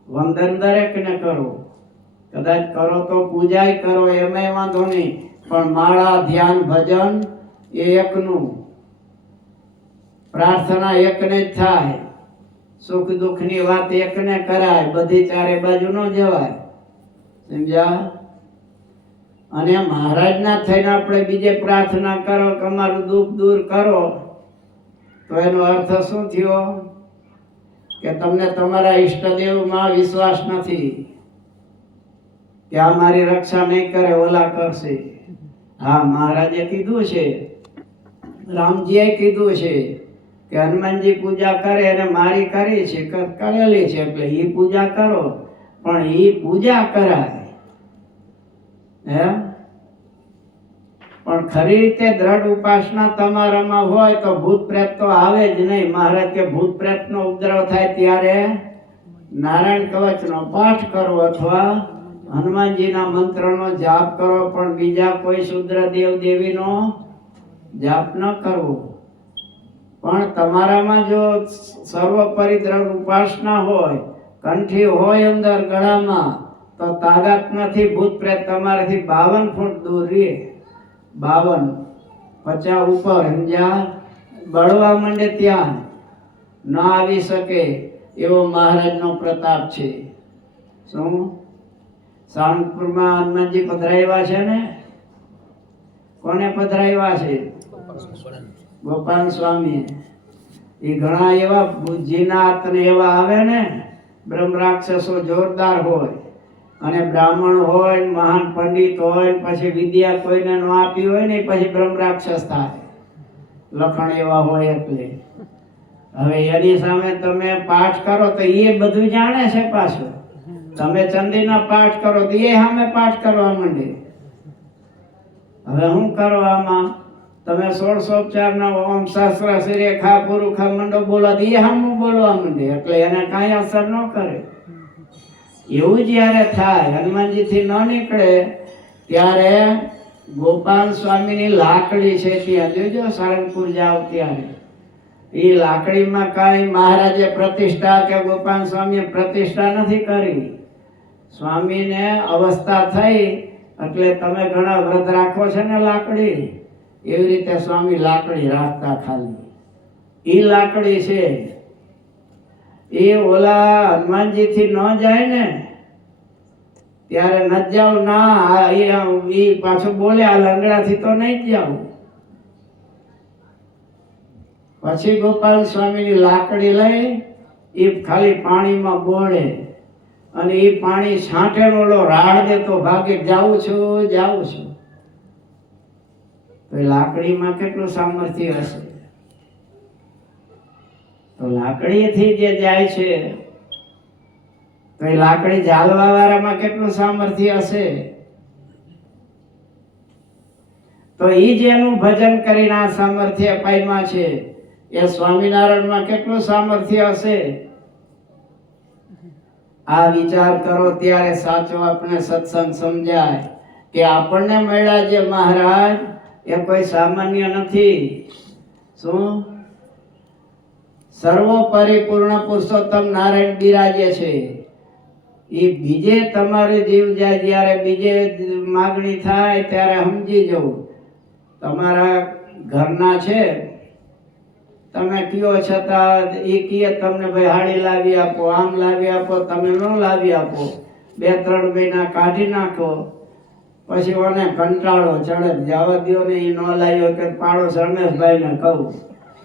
વંદન દરેકને કરો. કદાચ કરો તો પૂજાય કરો, એમાંય વાંધો નહીં, પણ માળા ધ્યાન ભજન એ એકનું. પ્રાર્થના એકને જ થાય, સુખ દુઃખની વાત એકને કરાય, બધી ચારે બાજુ ન જવાય. સમજ્યા? અને મહારાજના થઈને આપણે બીજે પ્રાર્થના કરો કે અમારું દુઃખ દૂર કરો, તો એનો અર્થ શું થયો? કે તમને તમારા ઈષ્ટદેવમાં વિશ્વાસ નથી કે આ મારી રક્ષા નહીં કરે, ઓલા કરશે. હા, મહારાજે કીધું છે, રામજીએ કીધું છે કે હનુમાનજી પૂજા કરે અને મારી કરી છે, કરેલી છે, એટલે એ પૂજા કરો. પણ એ પૂજા કરાય હે, પણ ખરી રીતે દ્રઢ ઉપાસના તમારામાં હોય તો ભૂત પ્રેત તો આવે જ નહીં. મહારાજ કે ભૂત પ્રેતનો ઉપદ્રવ થાય ત્યારે નારાયણ કવચનો પાઠ કરો અથવા હનુમાનજીના મંત્રનો જાપ કરો, પણ બીજા કોઈ શુદ્ર દેવ દેવીનો જાપ ન કરવો. પણ તમારામાં જો સર્વોપરી દ્રઢ ઉપાસના હોય, કંઠી હોય અંદર ગળામાં, તો તાકાત નથી ભૂત પ્રેત તમારાથી 52 ફૂટ દૂર રહે. 52 50 ઉપર સમજ્યા? બળવા માંડે ત્યાં ન આવી શકે એવો મહારાજનો પ્રતાપ છે. શું સાણંદપુરમાં હનુમાનજી પધરાવ્યા છે ને? કોને પધરાવ્યા છે? ગોપાલ સ્વામી. એ ઘણા એવા બુદ્ધિનાથ ને એવા આવે ને, બ્રહ્મ રાક્ષસો જોરદાર હોય, અને બ્રાહ્મણ હોય, મહાન પંડિત હોય, પછી વિદ્યા કોઈને ન આપી હોય ને પછી બ્રહ્મ રાક્ષસ થાય. લખણ એવા હોય એટલે. હવે એની સામે તમે પાઠ કરો તો એ બધું જાણે છે પાછું. તમે ચંદીના પાઠ કરો તો એ સામે પાઠ કરવા માંડે. હવે શું કરવામાં? તમે 16 ઓમ સહસ્ર શિરેખા પુરુખા મંડો બોલો તો એ સામું બોલવા માંડે, એટલે એને કાંઈ અસર ન કરે. એવું જ્યારે થાય, હનુમાનજીથી ન નીકળે ત્યારે ગોપાલ સ્વામીની લાકડી છે ત્યાં જોજો, સારંગપુર જાવ ત્યારે એ લાકડીમાં કાંઈ મહારાજે પ્રતિષ્ઠા કે ગોપાલ સ્વામીએ પ્રતિષ્ઠા નથી કરી. સ્વામીને અવસ્થા થઈ એટલે તમે ઘણા વ્રત રાખો છો ને લાકડી, એવી રીતે સ્વામી લાકડી રાખતા. ખાલી એ લાકડી છે એ ઓલા હનુમાનજીથી ન જાય ને ત્યારે ન જાવ ના, એ પાછું બોલે આ લંગડાથી તો નહીં જ જાવ. પછી ગોપાલ સ્વામીની લાકડી લઈ એ ખાલી પાણીમાં બોળે, અને એ પાણી છાંટે ઓલો રાડ દેતો ભાગે જાઉં છું. તો લાકડીમાં કેટલું સામર્થ્ય હશે? તો લાકડીથી જે જાય છે તો એ લાકડી ઝાલવા વાળામાં કેટલું સામર્થ્ય હશે? તો એ જેનું ભજન કરીને આ સામર્થ્ય પામ્યા છે એ સ્વામિનારાયણમાં કેટલું સામર્થ્ય હશે? આ વિચાર કરો ત્યારે સાચો આપણે સત્સંગ સમજાય કે આપણને મળ્યા જે મહારાજ એ કોઈ સામાન્ય નથી. શું? સર્વોપરી પૂર્ણ પુરુષોત્તમ નારાયણ બિરાજે છે. એ બીજે તમારે જીવ જાય, જ્યારે બીજે માગણી થાય ત્યારે સમજી જવું. તમારા ઘરના છે, તમે કયો છતાં એ કહે તમને ભાઈ હાડી લાવી આપો, આમ લાવી આપો, તમે ન લાવી આપો, 2-3 મહિના કાઢી નાખો, પછી ઓને કંટાળો ચડે, જવા દો ને, એ ન લાવ્યો કે પાડોશ રમેશભાઈને કહું,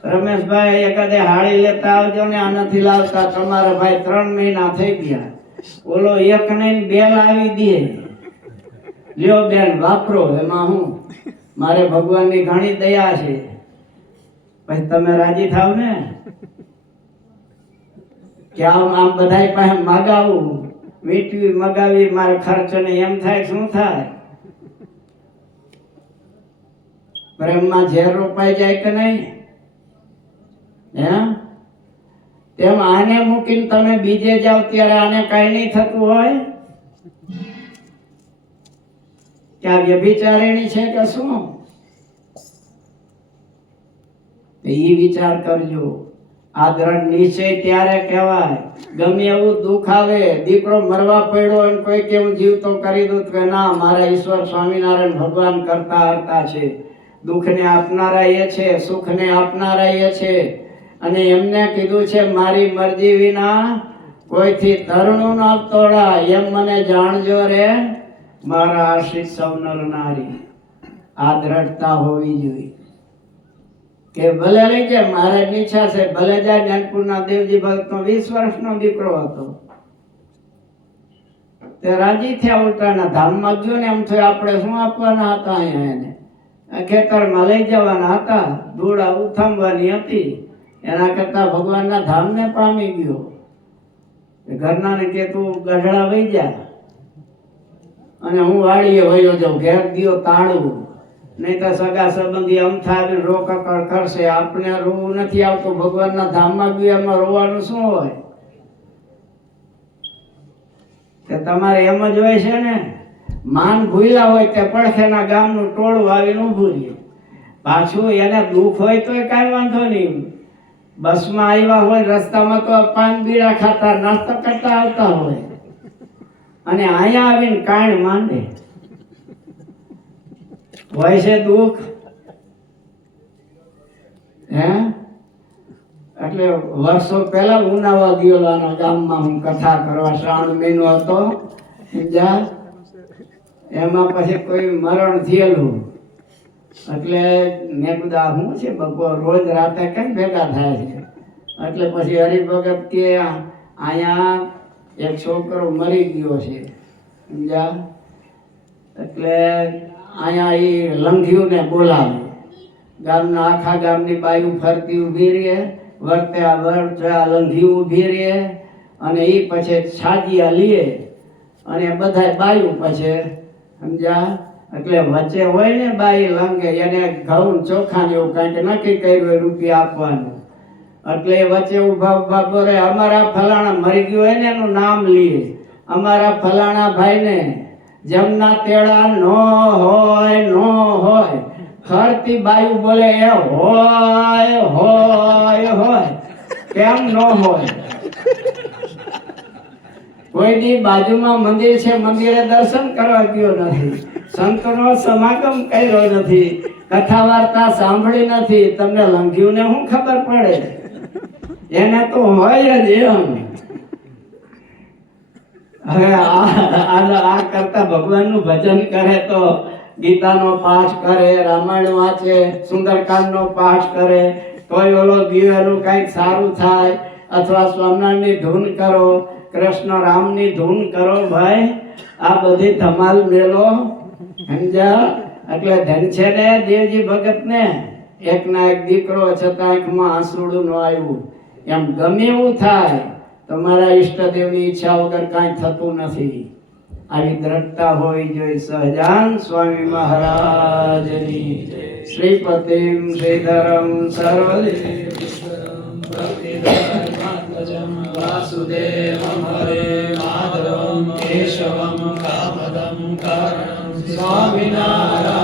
રમેશભાઈ એકાદે હાડી લેતા આવજો ને, આ નથી લાવતા, તમારા ભાઈ 3 મહિના થઈ ગયા, ઓલો એક નહીં 2 લાવી દે. લ્યો બેન વાપરો, એમાં હું, મારે ભગવાનની ઘણી દયા છે. પછી તમે રાજી થાવ ને કે આમ બધા પાસે મગાવું, મીઠવી મગાવી, મારે ખર્ચ ને એમ થાય શું થાય? પ્રેમમાં ઝેર રોપાઈ જાય કે નહીં? હે? તેમ આને મૂકીને તમે બીજે જાવ ત્યારે આને કઈ નહીં થતું હોય કે આ વ્યભિચારિણી છે કે શું? એ વિચાર કરજો. આ દ્રઢ નિશ્ચય ત્યારે કહેવાય. ગમે એવું દુઃખ આવે, દીકરો મરવા પડ્યો અને કોઈ કે હું જીવતો કરી દઉં કે ના, મારા ઈશ્વર સ્વામિનારાયણ ભગવાન કરતા હરતા છે. દુઃખને આપનારા એ છે, સુખને આપનારા એ છે. અને એમને કીધું છે મારી મરજી વિના કોઈથી તરણું ન તોડા, એમ મને જાણજો રે મારા આશિત સૌ નર નારી. આ દ્રઢતા હોવી જોઈએ કે ભલે લઈ જાય, મહારાજની ઈચ્છા છે, ભલે જાય. જ્ઞાનપુરના દેવજી ભગતનો 20 વર્ષનો દીકરો હતો, તે રાજી થયા. ઉલટાના ધામમાં ગયો ને એમ થયું આપણે શું આપવાના હતા અહીંયા, એને ખેતરમાં લઈ જવાના હતા, ધૂળા ઉથામવાની હતી. એના કરતા ભગવાનના ધામને પામી ગયો. ઘરનાને કે તું ગઢડા વહી જા અને હું વાડીએ વયો જાઉં, ઘેર દિયો તાળું, નહીં તો સગા સંબંધી અમથા રોકકળ કરશે. આપણે રોવું નથી આવતું, ભગવાનના ધામમાં ગયું એમાં રોવાનું શું હોય? કે તમારે એમ જ હોય છે ને, માન ભૂલ્યા હોય તે પડખેના ગામનું ટોળું આવીને ઊભું રહે. પાછું એને દુઃખ હોય તો કાંઈ વાંધો નહીં, બસમાં આવ્યા હોય, રસ્તામાં તો પાન બીડા ખાતા નાસ્તો કરતા આવતા હોય, અને અહીંયા આવીને કાંઈ માંડે. હોય છે દુઃખ. હે? એટલે વર્ષો પહેલા ઉનાવા ગયોલાના ગામમાં હું કથા કરવા, શ્રાવણ મહિનો હતો, એમાં પછી કોઈ મરણ થયેલું. એટલે મેં કીધું શું છે બપોર રોજ રાતે કેમ ભેગા થાય છે? એટલે પછી હરિભગત કે અહીંયા એક છોકરો મરી ગયો છે, સમજ્યા? એટલે અહીંયા એ લંઘીઓને બોલાવે. ગામના આખા ગામની બાયું ફરતી ઊભી રહે, વર્તે આ વર્તે આ લંઘી ઊભી રહે, અને એ પછી છાજિયા લે અને બધા બાયું પછી, સમજ્યા? એટલે વચ્ચે હોય ને બાઈ લંઘે, એને ઘઉં ચોખા ને એવું કાંઈક નક્કી કર્યું હોય રૂપિયા આપવાનું. એટલે વચ્ચે ઉભા ઉભા બોલે અમારા ફલાણા મરી ગયું હોય ને એનું નામ લઈએ, અમારા ફલાણા ભાઈને જમના તેડા નો હોય. ખરતી બાયું બોલે એ હોય. કેમ નો હોય? કોઈ દી બાજુમાં મંદિર છે, મંદિરે દર્શન કરવા ગયો નથી, સંતનો સમાગમ કર્યો નથી, કથા વાર્તા સાંભળી નથી, તમને લંઘ્યું ને શું ખબર પડે? એને તો હોય જ એમ. હવે આ કરતા ભગવાનનું ભજન કરે તો ગીતાનો પાઠ કરે, રામાયણ વાંચે, સુંદરકાંડનો પાઠ કરે, કોઈ ઓલો દીવેલું કંઈક સારું થાય, અથવા સ્વામિનારાયણની ધૂન કરો, કૃષ્ણ રામની ધૂન કરો. ભાઈ આ બધી ધમાલ મેલો, સમજ્યા? એટલે ધન છે ને દેવજી ભગત ને એકના એક દીકરો છતાં આંખમાં આંસુડું ન આવ્યું. એમ ગમે એવું થાય, તમારા ઈષ્ટદેવની ઈચ્છા વગર કાંઈ થતું નથી. આવી દ્રઢતા હોવી જોઈએ. સહજાન સ્વામી મહારાજની શ્રીપતિમ શ્રીધરમ સર્વદેવેશ્વરમ ભક્તિધર્માત્મજમ વાસુદેવમ હરે માધવમ કેશવમ કામદમ કારણમ સ્વામિનારાયણ